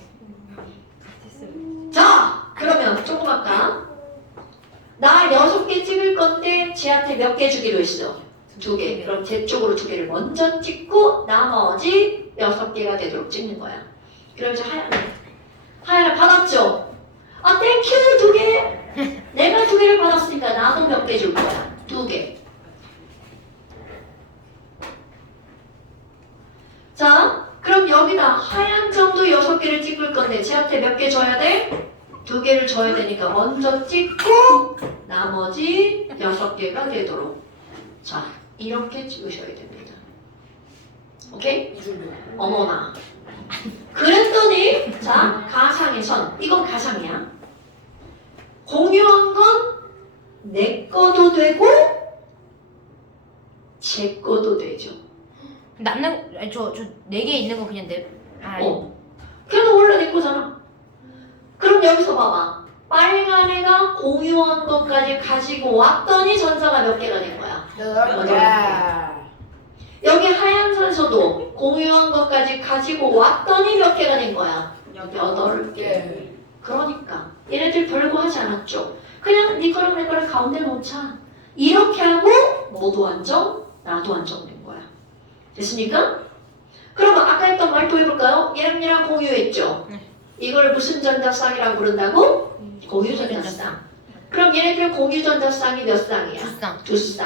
자 그러면 조금 아까 나 6개 찍을 건데 쟤한테 몇 개 주기로 했어? 2개. 그럼 제 쪽으로 2개를 먼저 찍고 나머지 6개가 되도록 찍는 거야. 그럼 이제 하얀 받았죠? 아 땡큐 2개. 내가 2개를 받았으니까 나도 몇 개 줄 거야? 2개. 자, 그럼 여기다 하얀 점도 6개를 찍을 건데 쟤한테 몇 개 줘야 돼? 2개를 줘야 되니까 먼저 찍고 나머지 6개가 되도록. 자, 이렇게 찍으셔야 됩니다. 오케이? 이 정도. 어머나. 그랬더니 자, 가상의 선. 이건 가상이야. 공유한 건 내 거도 되고 제 거도 되죠. 남는 저 4개 있는 거 그냥 내. 걔는 원래 내 거잖아. 그럼 여기서 봐봐. 빨간 애가 공유한 것까지 가지고 왔더니 전자가 몇 개가 된 거야? 8개. 여기 하얀 산소도 공유한 것까지 가지고 왔더니 몇 개가 된 거야? 8개. 그러니까 얘네들 별거 하지 않았죠. 그냥 네 거랑 내 거를 가운데 놓자. 이렇게 하고 너도 안정, 나도 안정된 거야. 됐습니까? 그러면 아까 했던 말 또 해볼까요? 얘랑 공유했죠. 이걸 무슨 전자쌍이라고 부른다고? 공유전자쌍. 그럼 얘네들 공유전자쌍이 몇 쌍이야? 2쌍. 2쌍.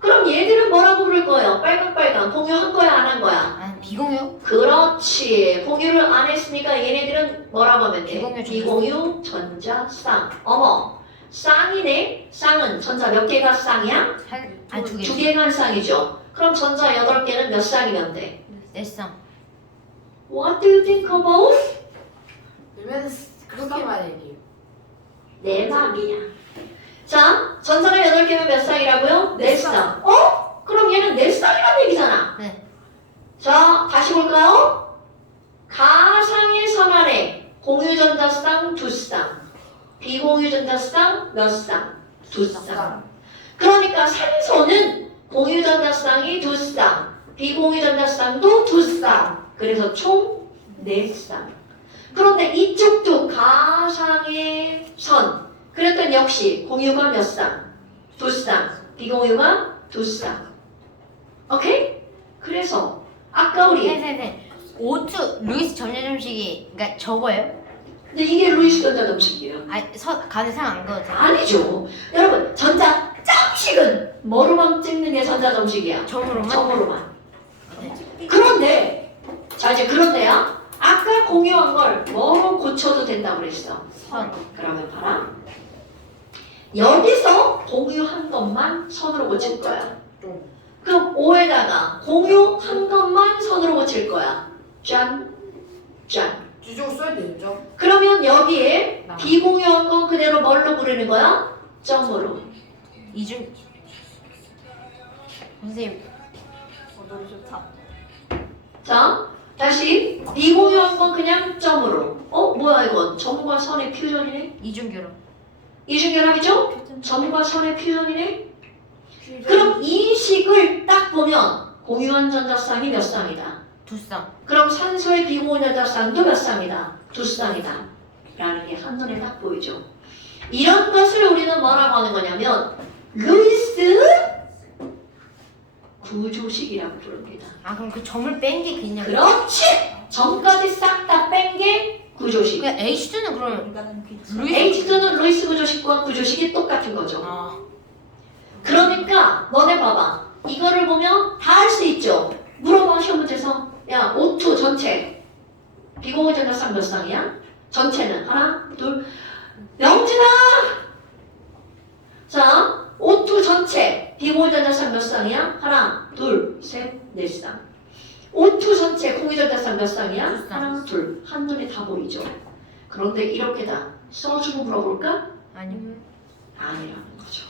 그럼 얘들은 뭐라고 부를 거예요? 빨강 공유한 거야 안 한 거야? 아, 비공유? 그렇지. 공유를 안 했으니까 얘네들은 뭐라고 하면 돼? 비공유 전자쌍. 비공유 전자쌍. 어머, 쌍이네. 쌍은 전자 몇 개가 쌍이야? 2개. 2개가 한 쌍이죠. 그럼 전자 8개는 몇 쌍이면 돼? 4쌍. What do you think about? 그러면 그렇게만 얘기해요. 내 맘이야. 자, 전자가 8개면 몇 쌍이라고요? 4쌍. 그럼 얘는 4쌍이란 얘기잖아. 네. 자, 다시 볼까요? 가상의 선 안에 공유전자쌍 2쌍, 비공유전자쌍 몇 쌍? 2쌍. 그러니까 산소는 공유전자쌍이 2쌍, 비공유전자쌍도 2쌍. 그래서 총 4쌍. 그런데 이쪽도 가상의 선. 그랬더니 역시 공유가 몇 쌍? 2쌍. 비공유가 2쌍. 오케이? 그래서 아까 우리 선생님. 5주 루이스 전자점식이 그러니까 저거예요? 근데 이게 루이스 전자점식이에요. 아니 가는 상안 그거죠? 아니죠. 여러분 전자점식은 뭐로만 찍는 게 전자점식이야? 점으로만? 점으로만. 그런데 자 이제 그런데야 아까 공유한 걸 뭐로 고쳐도 된다고 그랬어. 선. 그러면 봐라. 여기서 공유한 것만 선으로 고칠 거야. 그럼 5에다가 공유한 것만 선으로 고칠 거야. 짠, 짠. 주적 써야 되죠? 그러면 여기에 비공유한 건 그대로 뭘로 부르는 거야? 점으로. 이중. 선생님. 너무 좋다. 자, 다시 비공유한 건 그냥 점으로. 뭐야 이건? 점과 선의 퓨전이네? 이중결합. 이중결합이죠? 점과 선의 퓨전이네? 그럼 이 식을 딱 보면 공유한 전자쌍이 몇 쌍이다? 2쌍. 그럼 산소의 비공유 전자쌍도 몇 쌍이다? 2쌍이다. 라는 게 한눈에 딱 보이죠. 이런 것을 우리는 뭐라고 하는 거냐면 루이스 구조식이라고 부릅니다. 아 그럼 그 점을 뺀 게 그냥. 그렇지! 점까지 싹 다 뺀 게 구조식. 그냥 H2는 그러면 인간은 귀찮아. 루이스. H2는 루이스 구조식과 구조식이 똑같은 거죠. 아. 그러니까 너네 봐봐. 이거를 보면 다 할 수 있죠. 물어봐 시험 문제에서. 야 O2 전체 비공유 전자쌍 몇 쌍이야? 전체는 하나, 둘. 명진아! 자 O2 전체 비공유 전자쌍 몇 쌍이야? 하나, 둘, 셋, 넷 쌍. O2 전체 공유 전자쌍 몇 쌍이야? 2쌍. 하나, 둘. 한눈에 다 보이죠. 그런데 이렇게 다 써주고 물어볼까? 아니요. 아니라는 거죠.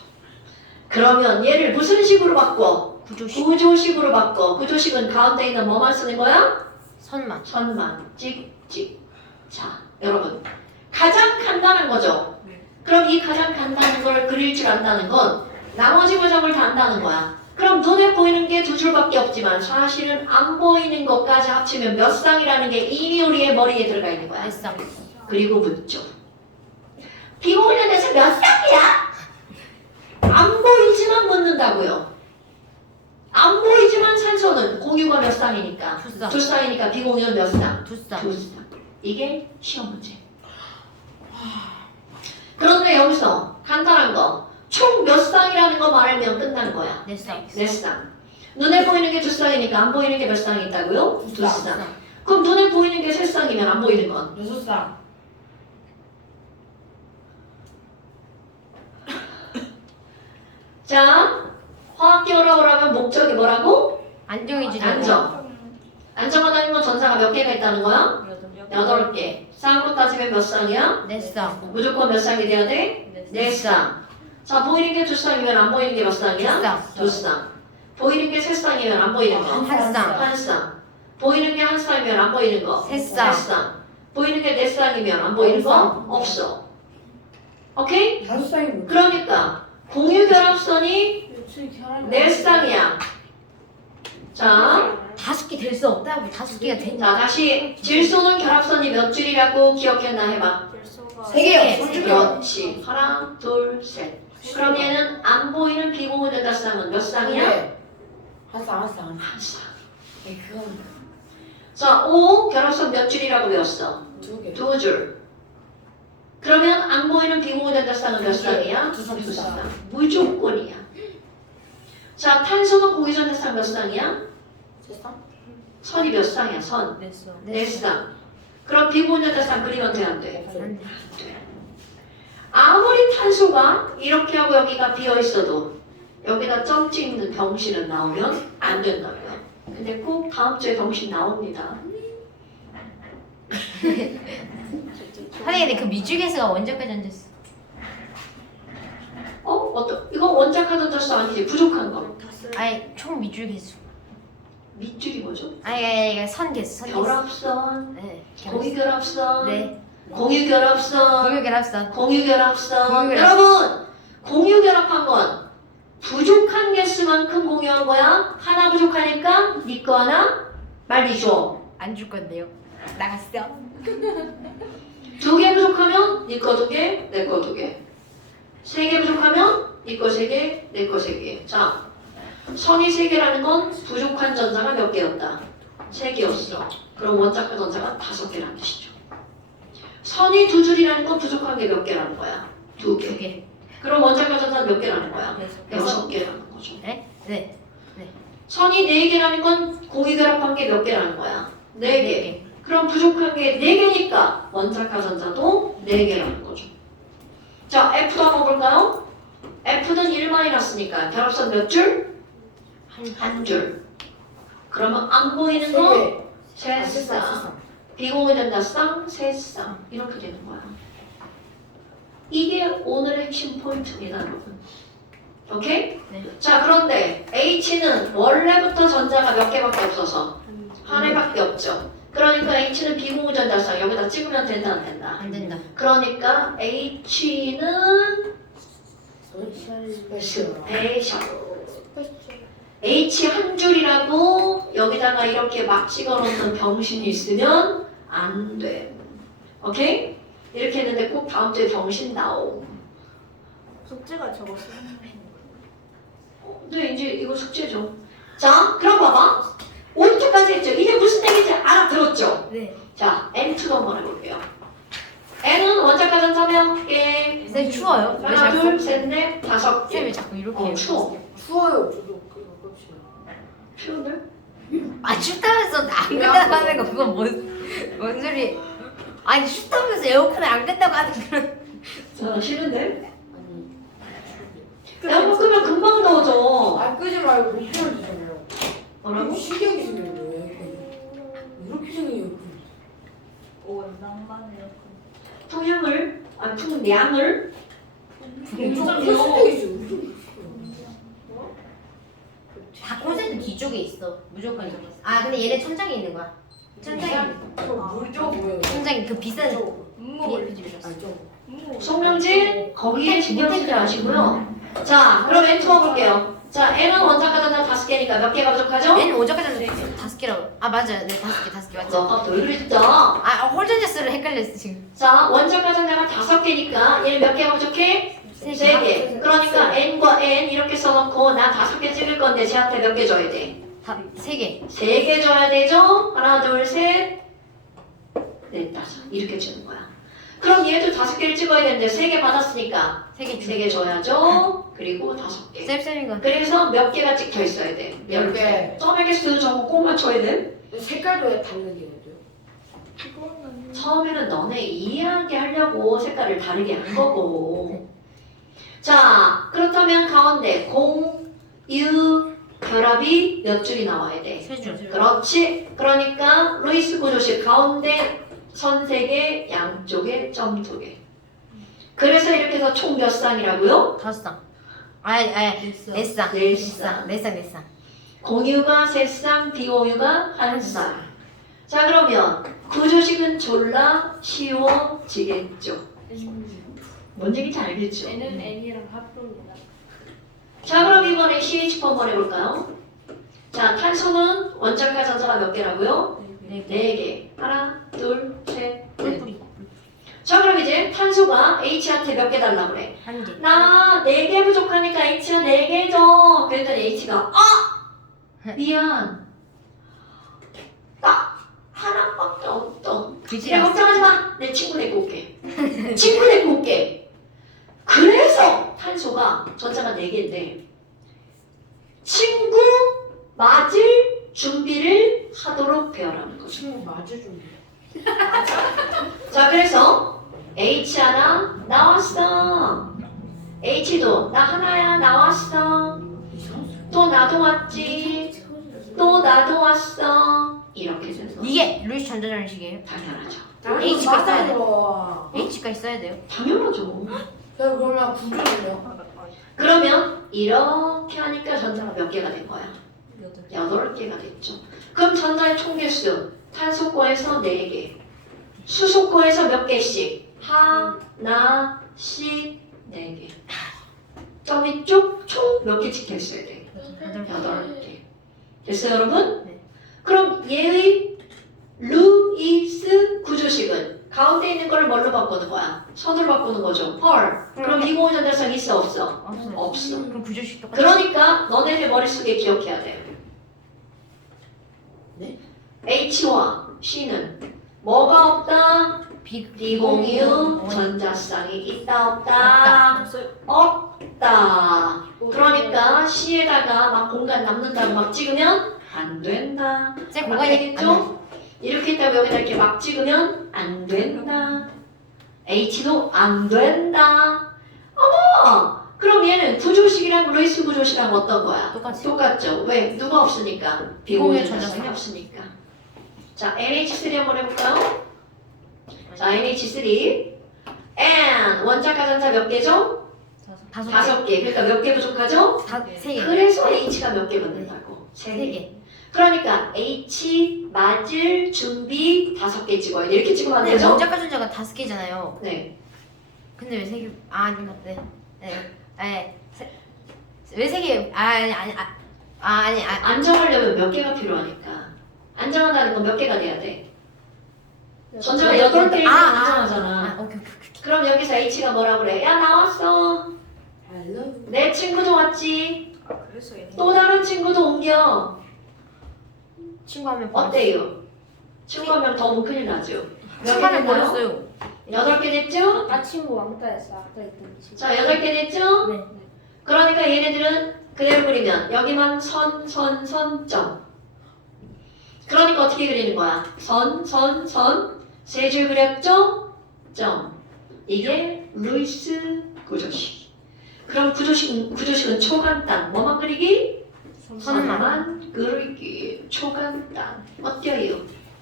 그러면 얘를 무슨 식으로 바꿔? 구조식. 구조식으로 바꿔. 구조식은 가운데 있는 뭐만 쓰는 거야? 선만. 선만. 찍찍. 자, 여러분. 가장 간단한 거죠. 그럼 이 가장 간단한 걸 그릴 줄 안다는 건 나머지 과정을 다 안다는 거야. 그럼 눈에 보이는 게 2줄밖에 없지만 사실은 안 보이는 것까지 합치면 몇 쌍이라는 게 이미 우리의 머리에 들어가 있는 거야. 4쌍. 그리고 묻죠. 비공유전자쌍 몇 쌍이야? 안 보이지만 묻는다고요. 안 보이지만 산소는 공유가 몇 쌍이니까 2쌍. 2쌍이니까 비공유는 몇 쌍? 2쌍. 2쌍. 이게 시험 문제. 그러면 여기서 간단한 거. 총 몇 쌍이라는 거 말하면 끝나는 거야. 네 쌍. 네 쌍. 눈에 보이는 게 두 쌍이니까 안 보이는 게 몇 쌍이 있다고요? 두 쌍. 그럼 눈에 보이는 게 세 쌍이면 안 보이는 건? 6쌍. 자, 화학기호라고 하면 목적이 뭐라고? 안정이 주죠. 안정. 안정하다는 건 전사가 몇 개가 있다는 거야? 8개. 쌍으로 따지면 몇 쌍이야? 네 쌍. 무조건 몇 쌍이 돼야 돼? 네 쌍. 자, 보이는 게 두 쌍이면 안 보이는 게 몇 쌍이야? 두 쌍. 두 쌍. 보이는 게 세 쌍이면 안 보이는 거? 한 쌍. 한 쌍. 보이는 게 한 쌍이면 안 보이는 거? 세 쌍. 세 쌍. 보이는 게 네 쌍이면 안 보이는 거? 없어. 오케이? 5쌍이 뭐지? 그러니까 공유결합선이 네 쌍이야. 자, 5개 될 수 없다고. 5개가 되냐? 자 다시 질소는 결합선이 몇 줄이라고 기억했나 해봐. 질소가 3개요. 그렇지. 하나, 둘, 셋. 그럼 얘는 안 보이는 비공유대다 쌍은 몇 쌍이야? 네. 한 쌍. 한 쌍. 네, 그건 자, O 결합선 몇 줄이라고 배웠어? 2개. 두 줄. 그러면 안 보이는 비공유대다 쌍은 몇 쌍이야? 두 쌍. 두 쌍. 무조건이야. 자, 탄소는 공유전대 쌍몇 쌍이야? 3쌍? 선이 몇 쌍이야? 선. 냈어. 네 쌍. 그럼 비공유대다 쌍 그리면 돼, 안 돼? 네. 아무리 탄소가 이렇게 하고 여기가 비어 있어도 여기다 점 찍는 병실은 나오면 안 된다고요. 근데 꼭 다음 주에 병실 나옵니다. 선생님, 근데 그 미주계수가 원자까지 앉았어. 이거 원자카드 떴어 아니지? 부족한 거. 아니, 총 미주계수. 밑줄이 뭐죠? 아니, 선계수. 결합선, 네. 공유결합선, 네. 공유결합선, 공유결합선. 공유결합선. 공유결합선. 여러분, 공유결합한 건 부족한 개수만큼 공유한 거야. 하나 부족하니까 네 거 하나 빨리 줘. 안 줄 건데요. 나갔어. 두 개 부족하면 네 거 두 개, 내 거 두 개. 세 개 부족하면 네 거 세 개, 내 거 세 개. 자, 선이 세 개라는 건 부족한 전자가 몇 개였다? 세 개였어. 그럼 원자과 전자가 5개라는 뜻이죠. 선이 두 줄이라는 건 부족한 게 몇 개라는 거야? 2개. 2개. 그럼 원자과 전자는 몇 개라는 거야? 여섯 6개라는 거죠. 네? 네. 선이 4개라는 건 공유결합한 게 몇 개라는 거야? 4개. 그럼 부족한 게 4개니까 원자과 전자도 4개라는 거죠. 자, F도 한번 볼까요? F는 1-니까 결합선 몇 줄? 한 줄. 그러면 안 보이는 거? 세 쌍. 비공유된다 쌍, 세 쌍. 이렇게 되는 거야. 이게 오늘의 핵심 포인트입니다, 여러분. 오케이? 네. 자, 그런데 H는 원래부터 전자가 몇 개밖에 없어서 한 회밖에 없죠. 그러니까 H는 비공유전자 쌍. 여기다 찍으면 된다, 안 된다? 안 된다. 그러니까 H는 스페셜. H 한 줄이라고 여기다가 이렇게 막 찍어놓는 병신이 있으면 안 돼. 오케이? 이렇게 했는데 꼭 다음 주에 병신 나오. 숙제가 저거 쓰는 네, 이제 이거 숙제죠. 자, 그럼 봐봐. 오른쪽까지 했죠. 이게 무슨 얘기인지 알아들었죠? 네. 자, N2도 한번 해볼게요. N은 원자과 전자 몇 개? 선생님 추워요? 왜 하나, 자꾸? 둘, 셋, 넷, 5개. 선생님 왜 자꾸 이렇게 해요? 추워. 추워요. 저도 그렇지. 추운데? 아 춥다면서 안 끝나는 거 그건 뭔 소리? 아니 춥다면서 에어컨을 안 끈다고 하는 그런. 저 싫은데? 아니. 에어컨 끄면 금방 더워져. 안 끄지 말고 못 풀어주잖아요. 뭐라고? 신기하게 생겼네. 이렇게 생긴 원낭만이요. 풍향을, 풍량을 좀 풀수도 다 콘센트 뒤쪽에 있어. 무조건 저기 있어. 아 근데 얘네 천장에 있는 거야. 천장에. 물죠 뭐예요? 천장에 그 비싼 음모 BFG 줬어. 아죠. 송명진 거기에 신경 쓰지 마시고요. 자, 그럼 N2 볼게요. 자, N은 원자과 전자 5개니까 몇 개가 부족하죠? 얘는 오저까지 5개라고. 아 맞아요. 네 5개 맞죠? 너 왜 그랬죠? 아 홀전자 수를 헷갈렸어 지금. 자, 원자과 전자가 5개니까 얘는 몇 개가 부족해? 3개. 그러니까 N과 N 이렇게 써놓고 나 5개 찍을 건데 쟤한테 몇 개 줘야 돼? 다 3개. 3개 줘야 되죠? 하나, 둘, 셋, 넷, 다섯. 이렇게 주는 거야. 그럼 얘도 5개를 찍어야 되는데 3개 받았으니까 3개 3개 줘야죠. 그리고 5개. 쌤쌤인 것 같아. 그래서 몇 개가 찍혀 있어야 돼? 10개. 점액의 저거 꼭 맞춰야 돼? 색깔도 왜 다르게 해줘요? 처음에는 너네 이해하게 하려고 색깔을 다르게 한 거고. 자, 그렇다면 가운데 공, 유, 결합이 몇 줄이 나와야 돼? 3줄. 그렇지. 그러니까 루이스 구조식 가운데 선 3개, 양쪽에 점 2개. 그래서 이렇게 해서 총 몇 쌍이라고요? 5쌍. 아니 4쌍. 네 쌍. 4쌍. 공유가 3쌍, 비공유가 1쌍. 자, 그러면 구조식은 졸라 쉬워지겠죠. 뭔 얘기인지 알겠죠? N은 N이랑 합동이다. 자, 그럼 이번에 CH 한번 해볼까요? 자, 탄소는 원자가 전자가 몇 개라고요? 4개. 하나, 둘, 셋, 넷. 뿔뿔이. 자, 그럼 이제 탄소가 H한테 몇 개 달라고 그래? 1개. 나 4개 부족하니까 H가 4개 줘. 그랬더니 H가 미안. 딱 하나밖에 없어. 그지? 그래, 걱정하지 마. 내 친구 데리고 올게. 친구 데리고 올게. 그래서 탄소가 전자가 4개인데 친구 맞을 준비를 하도록 배워라는 거죠. 친구 맞아준대. 자, 그래서 H 하나 나왔어. H도 나 하나야 나왔어. 또 나도 왔지. 또 나도 왔어. 이렇게 돼서 이게 루이스 전자장식이에요? 당연하죠. H가 써야 돼. 와. H까지 써야 돼요. 당연하죠. 그러면 구조는요? 그러면 이렇게 하니까 전자가 몇 개가 된 거야? 8개가 됐죠. 그럼 전자의 총 개수 탄소코에서 4개, 수소코에서 몇 개씩? 하나씩 4개. 점 이쪽 총 몇 개씩 됐어야 돼? 8개. 됐어요, 여러분? 네. 그럼 얘의 루이스 구조식은 가운데 있는 걸 뭘로 바꾸는 거야? 선으로 바꾸는 거죠. 펄. 그럼 이공호 전자쌍 있어 없어? 없어요. 없어. 그럼 구조식 똑같아. 그러니까 너네들 머릿속에 기억해야 돼. 네? H와 C는 뭐가 없다? 비공유 원. 전자쌍이 있다 없다? 없다. 그러니까 C에다가 막 공간 남는다고 막 찍으면 안 된다. 쌤 안 공간이 되겠죠? 이렇게 했다고 여기다 이렇게 막 찍으면 안 된다. H도 안 된다. 어머! 그럼 얘는 구조식이랑 루이스 구조식이랑 어떤 거야? 똑같이. 똑같죠. 왜? 누가 없으니까? 비공유 비공유 전자쌍이 전자쌍이 없으니까. 자, NH3 한번 해볼까요? 자, NH3 and 원자가 전자 몇 개죠? 5개. 그러니까 몇 개 부족하죠? 3개. 그래서 H가 몇 개 받는다고? 3개. 3개. 그러니까 H 맞을 준비 5개 찍어야 돼. 이렇게 찍으면 안 네, 되죠? 원자가 전자가 5개잖아요. 네. 근데 왜 3개? 아니 네. 왜 3개? 아니. 안정하려면 몇 개가 필요하니까. 안정하다는 건 몇 개가 돼야 돼? 전자가 8개이면 안정하잖아. 오케이. 그럼 여기서 H가 뭐라 그래? 야, 나왔어. 헬로. 내 친구도 왔지. 그래서 N이 또 다른 친구도 옮겨. 친구 하면 어때요? 친구 한 명 더 오면 큰일 나죠? 몇 개 시간을 됐나요? 버렸어요. 8개 됐죠? 아까 친구 왕따였어. 아까 했던 친구. 자, 8개 됐죠? 네. 그러니까 얘네들은 그대로 그리면 여기만 선, 점. 그러니까 어떻게 그리는 거야? 선, 3줄 그렸죠? 점. 이게 루이스 구조식. 그럼 구조식은 초간단. 뭐만 그리기? 선만 그리기. 초간단. 어때요?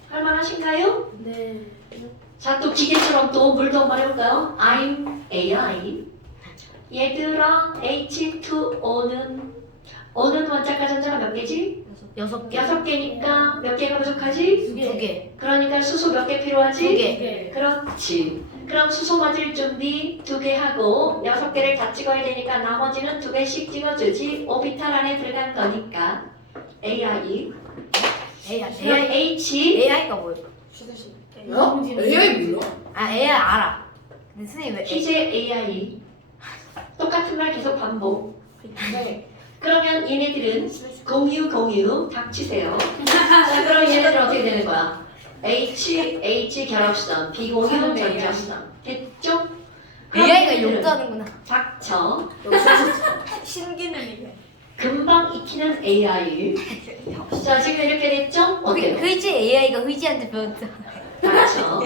할만하신가요? 네. 자, 또 기계처럼 또 물도 한번 해볼까요? I'm AI. 얘들아, H2O는 원자가 전자가 몇 개지? 6개. 6개니까 몇 개가 부족하지? 2개. 그러니까 수소 몇 개 필요하지? 2개. 네. 그렇지. 그럼 수소 맞을 준비 2개 하고 6개를 다 찍어야 되니까 나머지는 2개씩 찍어주지. 오비탈 안에 들어간 거니까 AI. 그럼 H AI가 뭐예요? 수다씨. 네. 어? AI 몰라? AI 알아. 근데 선생님 왜? 희재 AI. 똑같은 말 계속 반복. 네. 그러면 얘네들은 공유 닥치세요. 자, 그럼 얘네들은 어떻게 되는 거야? H 결합선, 비공유 전자선. 됐죠? AI가 욕도 하는구나. 닥쳐. 신기능이네. 금방 익히는 AI. 자, 지금 이렇게 됐죠? 어때요? 의지 AI가 의지한테 배웠다. 닥쳐.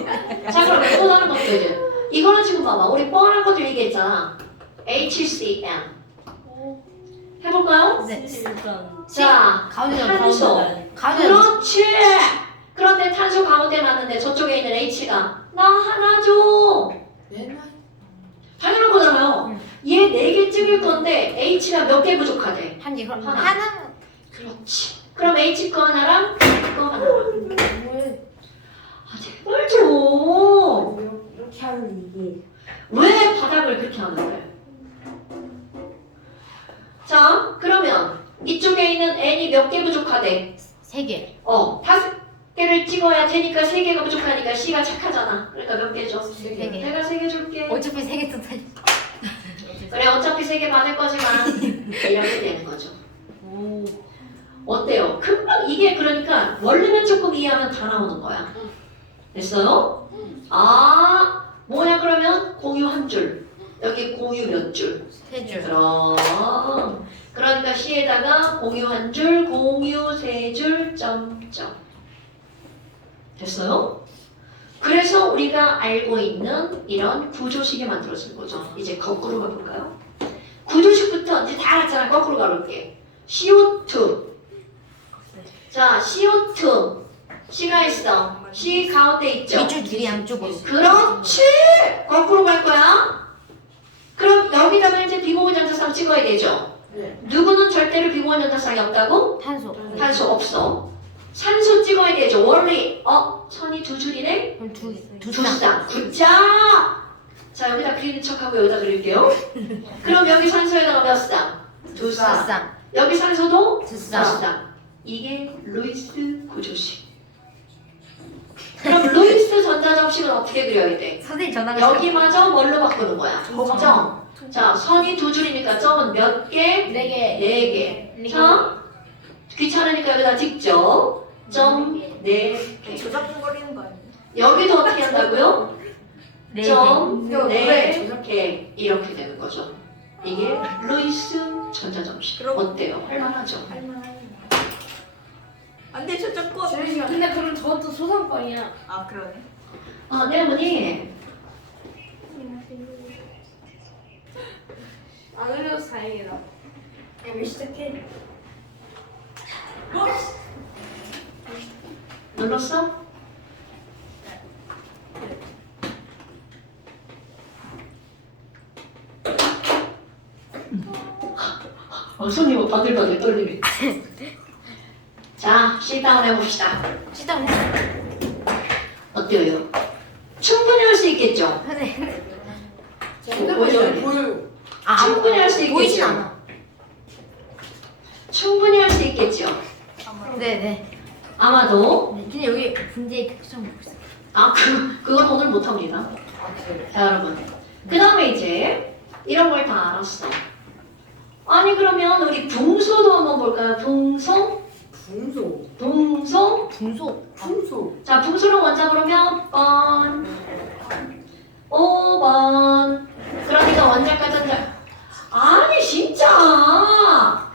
자, 그럼 또 다른 것들. 이거는 지금 봐봐. 우리 뻔한 것들 얘기했잖아. HCM. 해볼까요? 네. 자, 가운데 탄소. 가운데 그렇지. 그런데 탄소 가운데 놨는데 저쪽에 있는 H가 나 하나 줘. 맨날 당연한 거잖아요. 응. 얘 4개 찍을 건데 H가 몇 개 부족하대? 한지 그럼 하나. 하나. 그렇지. 그럼 H 거 하나랑 K 거 하나랑. 뭐해? 아, 제발 좀. 이렇게 하면 이게 왜 바닥을 그렇게 하는데? 자, 그러면 이쪽에 있는 N이 몇 개 부족하대? 3개. 5개를 찍어야 되니까 3개가 부족하니까 C가 착하잖아. 그러니까 몇 개죠? 3개. 내가 3개 줄게. 어차피 3개 뜻하지. 그래, 어차피 3개 받을 거지만 이렇게 되는 거죠. 어때요? 금방 이게 그러니까 원래만 조금 이해하면 다 나오는 거야. 됐어요? 아, 뭐야 그러면 공유 한 줄. 여기 공유 몇 줄? 3줄. 그럼 그러니까 C에다가 공유 한 줄, 공유 3줄, 점점. 됐어요? 그래서 우리가 알고 있는 이런 구조식이 만들어진 거죠. 이제 거꾸로 가볼까요? 구조식부터 이제 다 알았잖아. 거꾸로 가볼게. CO2. 자, CO2. C가 있어. C 가운데 있죠? 밑줄 둘이 양쪽으로. 그렇지! 거꾸로 갈 거야. 그럼 여기다가 이제 비공유 전자쌍 찍어야 되죠? 네. 누구는 절대로 비공유 전자쌍이 없다고? 탄소. 탄소 없어. 산소 찍어야 되죠. 원리. 선이 2줄이네? 그럼 두 두 쌍. 쌍. 굿자! 자, 여기다 그리는 척하고 여기다 그릴게요. 그럼 여기 산소에다가 몇 쌍? 두 두 쌍. 쌍. 여기 산소도 두 두 쌍. 쌍. 이게 루이스 구조식. 그럼 루이스 전자점식은 어떻게 그려야 돼? 선생님 전화가 여기마저 뭘로 바꾸는 거야? 점. 자, 선이 2줄이니까 점은 몇 개? 4개. 자, 귀찮으니까 여기다 직접 점 4개. 조작거리는 거 아니에요? 여기도 어떻게 한다고요? 네 점 이거 왜 4개. 이렇게 되는 거죠. 이게 루이스 전자점식. 그럼- 어때요? 할만하죠? 안돼 저작권. 근데 그럼 저것도 소상권이야. 아 그러네. 네 어머니. 안 흘려서 다행이다. 왜 시작해? 눌렀어? 손이 뭐 바들바들 떨리네. 자, 시다운 해봅시다. 시다운 어때요? 충분히 할 수 있겠죠? 선생님. 핸드폰이 여기 보여요. 충분히 할 수 보이진 있겠죠? 않아. 충분히 할 수 있겠죠? 네네. 아마도. 근데 여기 군대에 특성 먹고 있어. 그건 오늘 못합니다. 아, 그래. 자, 여러분. 그 다음에 이제 이런 걸 다 알았어. 아니, 그러면 우리 붕소도 한번 볼까요? 붕소? 분소. 붕소? 분소. 분소. 자, 붕소를 원작으로 몇 번? 5번. 그러니까 원작과 전작. 아니, 진짜!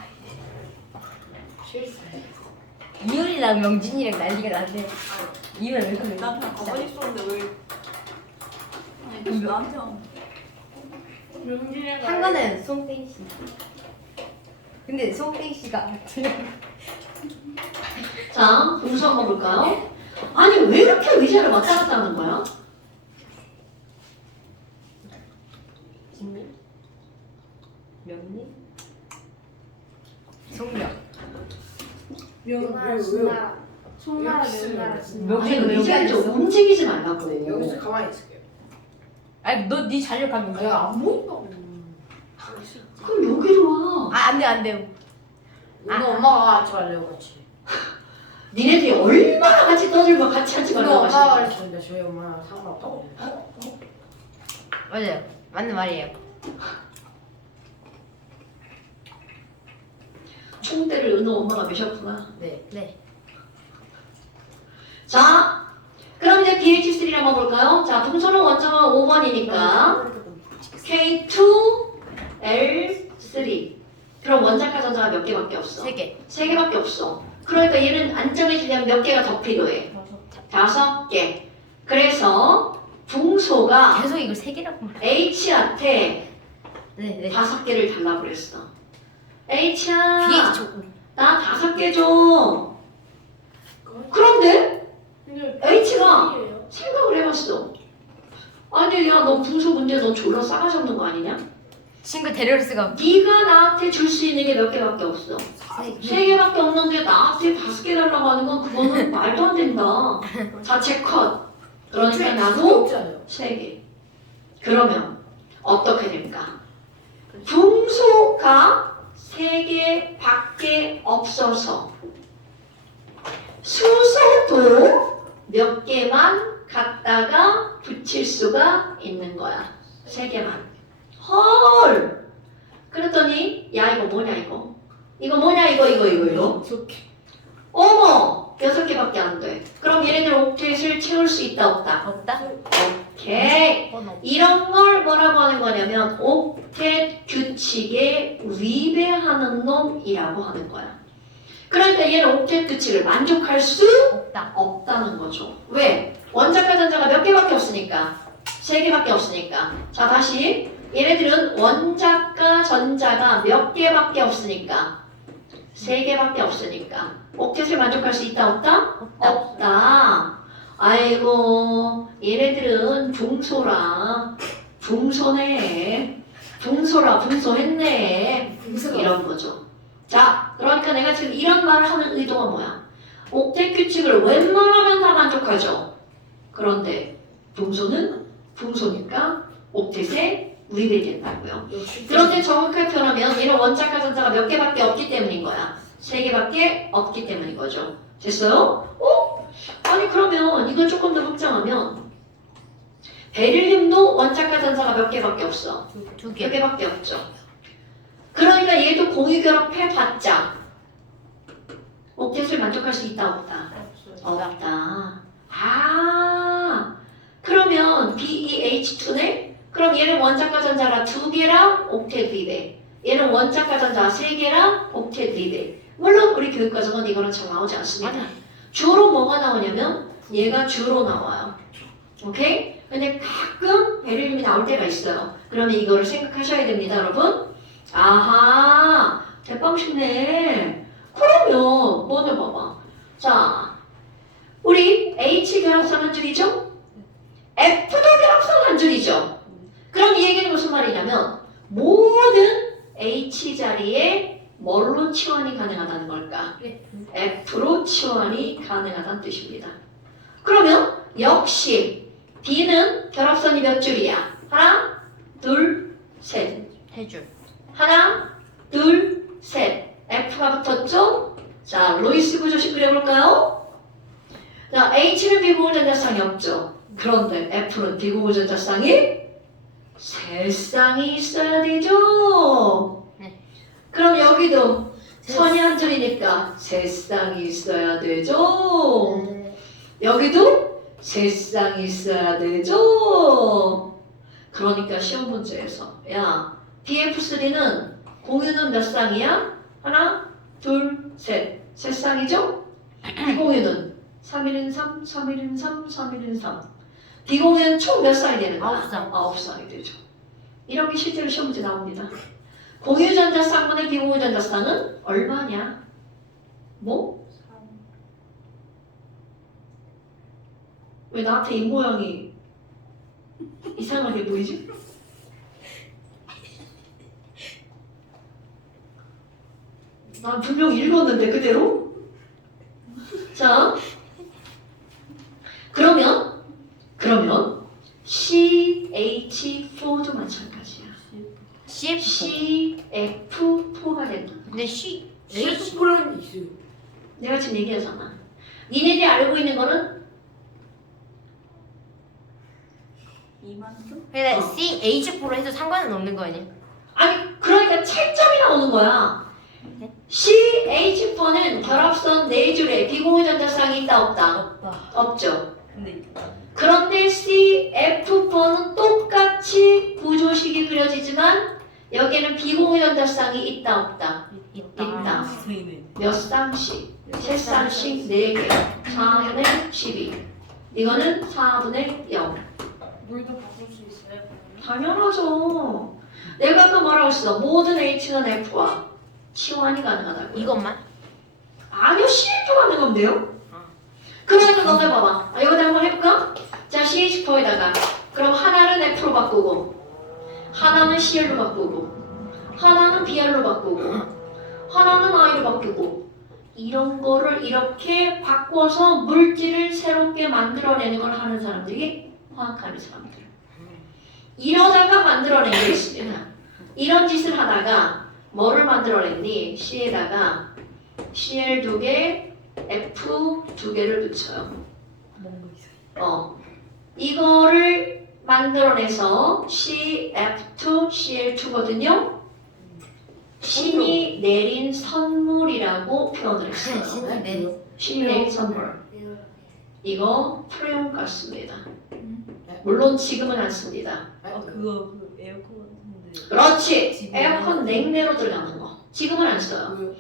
실수. 이효리랑 명진이랑 난리가 나는데 이효리 왜 그래? 난 그냥 가만히 있었는데 왜? 아니 계속 나한테 와. 명진이가 한 거는 송땡 씨. 근데 송땡 씨가 자, 붕소 한번 볼까요? 아니, 왜 이렇게 의자를 왔다 갔다 하는 거야? 김민, 명리, 송명. 명나라 진나라. 송나라 명나라 진나라. 아니, 왜 여기 의자를 좀 앉았어? 움직이지 말라고. 여기서 가만히 있을게요. 아니 너네 자료 가면 내가 안 보인다고. 그럼 여기로 와. 안 돼, 안 돼. 오늘 엄마가 같이 갈래요, 같이. 니네들이 얼마나 같이 떠들고 같이 하지 오늘 말라고 엄마가 하시는 그랬는데 저희 엄마랑 상관없다고. 맞아요. 맞는 말이에요. 총대를 은호 엄마가 매셨구나. 네. 네. 자, 그럼 이제 BH3를 한번 볼까요? 자, 붕소는 원점은 5번이니까 K2L3. 그럼 원자가 전자가 몇 개밖에 없어? 3개. 3개밖에 없어. 그러니까 얘는 안정해지려면 몇 개가 더 필요해? 5개. 그래서 붕소가 계속 이걸 3개라고 말해. H한테 네. 5개를 달라고 그랬어. H야, 뒤에 저 나 5개 줘. 그런데 근데 H가 B예요. 생각을 해봤어. 아니, 야, 너 붕소 문제 너 졸라 싸가지 없는 거 아니냐? 친구 데려올 수가 없. 네가 나한테 줄 수 있는 게 몇 개밖에 없어. 3개밖에 없는데 나한테 5개 달라고 하는 건 그거는 말도 안 된다. 자체 컷. 그러니까 나도 없지 않아요? 3개. 그러면 어떻게 될까? 붕소가 3개밖에 없어서 수소도 몇 개만 갖다가 붙일 수가 있는 거야. 3개만. 헐! 그랬더니 야 이거 뭐냐 이거? 이거 뭐냐 이거? 어머! 6개밖에 안 돼. 그럼 얘네들 옥텟을 채울 수 있다 없다? 없다? 오케이. 번호. 이런 걸 뭐라고 하는 거냐면 옥텟 규칙에 위배하는 놈이라고 하는 거야. 그러니까 얘는 옥텟 규칙을 만족할 수 없다. 없다는 거죠. 왜? 원자과 전자가 몇 개밖에 없으니까. 3개밖에 없으니까. 자 다시 얘네들은 원자과 전자가 몇 개밖에 없으니까. 3개밖에 없으니까. 옥텟을 만족할 수 있다 없다? 없다. 없다. 아이고 얘네들은 붕소라. 붕소네. 붕소했네. 이런 거죠. 자 그러니까 내가 지금 이런 말을 하는 의도가 뭐야? 옥텟 규칙을 웬만하면 다 만족하죠. 그런데 붕소는 붕소니까 옥텟에 위배된다고요. 그런데 정확하게 표현하면 얘는 원자과 전자가 몇 개밖에 없기 때문인 거야. 3개밖에 없기 때문인 거죠. 됐어요? 아니 그러면 이걸 조금 더 확장하면 베릴륨도 원자과 전자가 몇 개밖에 없어. 2개. 2개밖에 없죠. 그러니까 얘도 공유결합해봤자 옥텟을 만족할 수 있다 없다? 없다. 아 그러면 BeH2네? 그럼 얘는 원자과 전자라 2개랑 옥텟 위배. 얘는 원자과 전자 3개랑 옥텟 위배. 물론 우리 교육과정은 이거는 잘 나오지 않습니다. 주로 뭐가 나오냐면 얘가 주로 나와요. 오케이? 근데 가끔 베릴륨이 나올 때가 있어요. 그러면 이거를 생각하셔야 됩니다, 여러분. 아하, 대빵 쉽네. 그러면 뭐냐 봐봐. 자, 우리 H 결합선 한 줄이죠? F도 결합선 한 줄이죠? 그럼 이 얘기는 무슨 말이냐면 모든 H 자리에 뭘로 치환이 가능하다는 걸까? F로 치환이 가능하다는 뜻입니다. 그러면 역시 B는 결합선이 몇 줄이야? 하나, 둘, 셋. 3줄. 하나, 둘, 셋. F가 붙었죠? 자, 로이스 구조식 그려볼까요? 자, H는 비공유전자쌍이 없죠? 그런데 F는 비공유전자쌍이 3쌍이 있어야 되죠? 네. 그럼 여기도 선이 한 줄이니까 3쌍이 있어야 되죠? 여기도 3쌍이 있어야 되죠? 그러니까 시험 문제에서 야, BF3는 공유는 몇 쌍이야? 하나, 둘, 셋. 3쌍이죠? 비공유는 3, 1, 3, 3, 1, 3, 3, 1, 3. 비공유는 총 몇 쌍이 되는 거야? 9쌍. 9쌍이 되죠. 이런 게 실제로 시험 문제 나옵니다. 공유전자 쌍분의 비공유전자 쌍은 얼마냐? 뭐? 왜 나한테 입 모양이 이상하게 보이지? 난 분명 읽었는데 그대로? 자, 그러면 CH4도 마찬가지야. CF4. CF4가 된다. 근데 C. CF4라는 게 있어요. 내가 지금 얘기하잖아. 니네들이 알고 있는 거는 이만큼? 근데 CH4로 해도 상관은 없는 거 아니야? 아니 그러니까 차이점이 나오는 거야. 네? CH4는 결합선 4줄에 비공유전자쌍이 있다 없다? 없다. 없죠. 근데 그런데 CF4는 똑같이 구조식이 그려지지만 여기에는 비공유전자쌍이 있다 없다? 있다. 몇 쌍씩? 세 쌍씩 4개. 4분의 12. 이거는 4분의 0. 물도 바꿀 수 있어요? 당연하죠. 내가 아까 뭐라고 했어? 모든 H는 F와 치환이 가능하다고. 이것만? 아니요, CH도 가능한데요? 그러니까 너네 봐봐. 이거 한번 해볼까? 자, CH4에다가 그럼 하나는 F로 바꾸고 하나는 CL로 바꾸고 하나는 BR로 바꾸고 하나는 I로 바꾸고 이런 거를 이렇게 바꿔서 물질을 새롭게 만들어내는 걸 하는 사람들이 화학하는 사람들. 이러다가 만들어낸 게 있습니다. 이런 짓을 하다가 뭐를 만들어냈니? C에다가 CL 2개, F 2개를 붙여요. 이거를 만들어내서 CF2, CL2거든요. 신이 내린 선물이라고 표현을 했어요. 신이 내린 선물. 이거 프레온 가스입니다. 물론 지금은 안 씁니다. 그거 그 에어컨 같은데. 그렇지. 에어컨 냉내로 들어가는 거. 지금은 안 써요.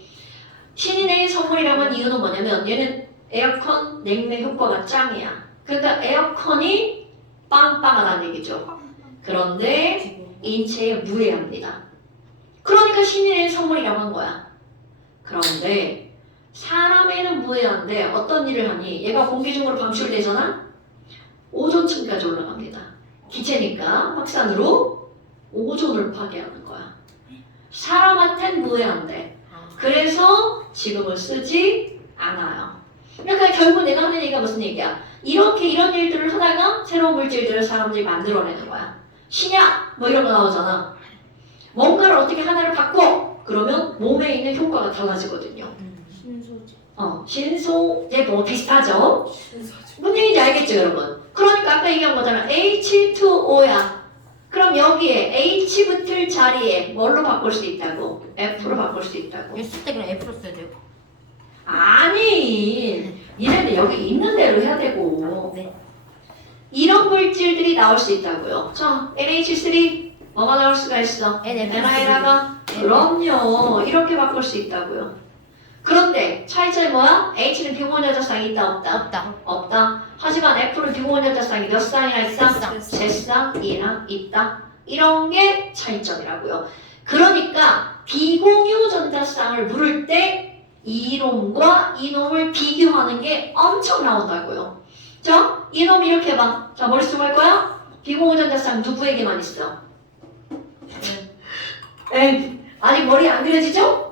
신이 내린 선물이라고 한 이유는 뭐냐면 얘는 에어컨 냉내 효과가 짱이야. 그러니까 에어컨이 빵빵하다는 얘기죠. 그런데 인체에 무해합니다. 그러니까 신이 내린 선물이라고 한 거야. 그런데 사람에는 무해한데 어떤 일을 하니? 얘가 공기 중으로 방출되잖아? 오존층까지 올라갑니다. 기체니까 확산으로 오존을 파괴하는 거야. 사람한텐 무해한데 그래서 지금은 쓰지 않아요. 그러니까 결국 내가 하는 얘기가 무슨 얘기야? 이렇게 이런 일들을 하다가 새로운 물질들을 사람들이 만들어내는 거야. 신약 뭐 이런 거 나오잖아. 뭔가를 어떻게 하나를 바꿔 그러면 몸에 있는 효과가 달라지거든요. 신소지. 신소재 뭐 비슷하죠? 무슨 얘기인지 알겠죠 여러분? 그러니까 아까 얘기한 거잖아. H2O야. 그럼 여기에 H 붙을 자리에 뭘로 바꿀 수 있다고? F로 바꿀 수 있다고. 쓸 때 그냥 F로 써야 돼요? 아니, 니네는 여기 있는 대로 해야 되고. 네. 이런 물질들이 나올 수 있다고요. 자, NH3 뭐가 나올 수가 있어? NI에다가 그럼요. 이렇게 바꿀 수 있다고요. 그런데 차이점이 뭐야? H는 비공유전자쌍이 있다 없다? 없다. 없다. 하지만 F는 비공유전자쌍이 몇 쌍이나 있다? 쌍. 세 쌍이나 있다. 이런 게 차이점이라고요. 그러니까 비공유전자쌍을 물을 때 이놈과 이놈을 비교하는 게 엄청 나온다고요. 자, 이놈 이렇게 해봐. 자, 머릿속 할 거야? 비공유전자쌍 누구에게만 있어? 아직 머리 안 그려지죠?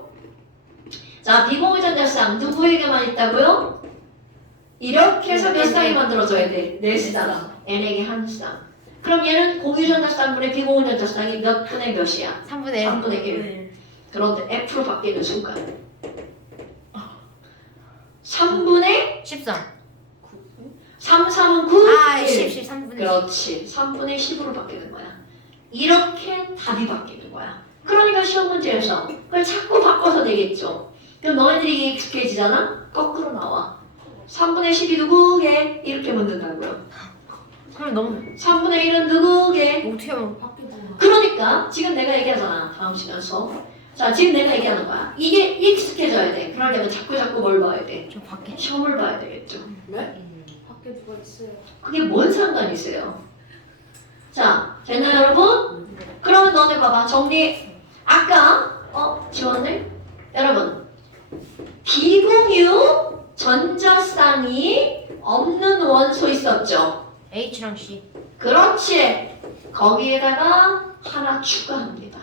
자, 비공유전자쌍 누구에게만 있다고요? 이렇게 해서 몇 쌍이 만들어져야 돼? 4쌍. N에게 한 쌍. 그럼 얘는 공유전자쌍분의 비공유전자쌍이 몇 분의 몇이야? 3분의 1. 3분의 1. 그런데 F로 바뀌는 순간 3분의 13. 3, 3은 9, 아, 1. 10, 3분의 10. 그렇지. 3분의 10으로 바뀌는 거야. 이렇게 답이 바뀌는 거야. 그러니까 시험 문제에서 그걸 자꾸 바꿔서 내겠죠. 그럼 너희들이 이게 익숙해지잖아? 거꾸로 나와. 3분의 10이 누구게? 이렇게 묻는다고요. 그럼 너무 3분의 1은 누구게? 어떻게 하면 그러니까 지금 내가 얘기하잖아. 다음 시간 수업. 자, 지금 내가 얘기하는 거야. 이게 익숙해져야 돼. 그러려면 자꾸 뭘 봐야 돼? 저 밖에 시험을 봐야 되겠죠. 밖에 누가 있어요? 그게 뭔 상관이세요? 자, 됐나요, 여러분? 그러면 너네 봐봐. 정리. 아까 지웠네? 여러분, 비공유 전자쌍이 없는 원소 있었죠? H랑 C. 그렇지. 거기에다가 하나 추가합니다.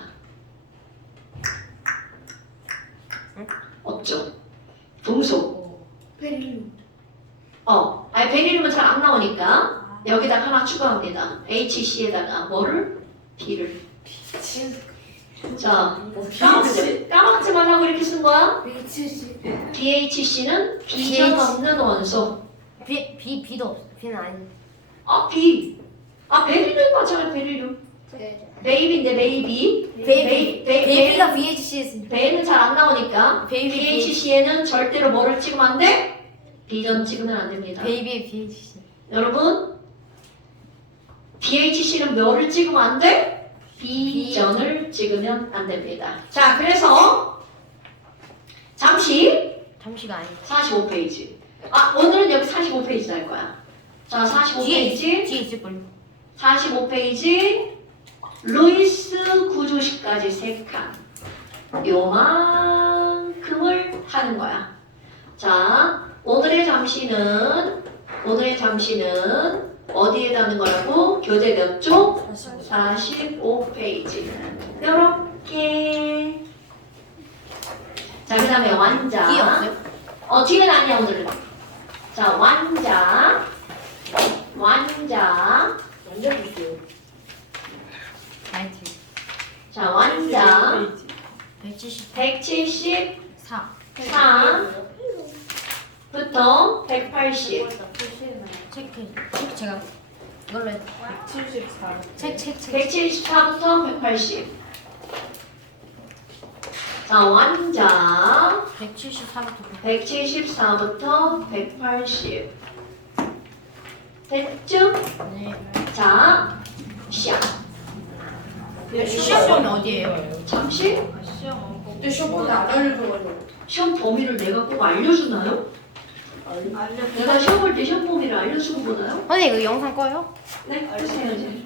없죠? 동소. 베릴륨. 아니 베릴륨은 잘 안 나오니까 여기다 하나 추가합니다. HC에다가 뭐를? B를. 자, 까먹지 말라고 이렇게 쓴 거야. HC. BHC는 비전 없는 원소. B도 없어. B는 아닌데. B. 베릴륨 맞아요, 베릴륨. 네. 베이비인데 베이비. 베이비가 BHC에서 베는 잘 안 나오니까 베이비 BHC에는 절대로 뭐를 찍으면 안 돼? 비전 찍으면 안 됩니다. 베이비의 BHC. 여러분, DHC는 뭐를 찍으면 안 돼? B전을 찍으면 안 됩니다. 자, 그래서 잠시가 아니고 45페이지. 아, 오늘은 여기 45페이지 할 거야. 자, 45페이지. 뒤에 있을걸요. 45페이지. 루이스 구조식까지 3칸. 요만큼을 하는 거야. 자, 오늘의 잠시는 어디에다 하는 거라고? 교재 몇 쪽? 45페이지. 요렇게. 자, 그 다음에 완자. 뒤에 없어요? 뒤는 아니야, 오늘은. 자, 완자. 완전 있어요. 나이트. 자, 완자. 174. 174부터 180. 체크 제가 이걸로 해. 74. 책. 174부터 180. 자, 완자. 174부터 174부터 180. 됐죠? 네. 자, 시작. 시험 보면 어디예요? 잠시 시험 근데 시험본에 안 알려줘가지고. 시험 범위를 내가 꼭 알려주나요? 내가 시험 볼 때 시험 범위를 알려주고 보나요? 선생님 이거 영상 꺼요? 네, 해주세요 이제.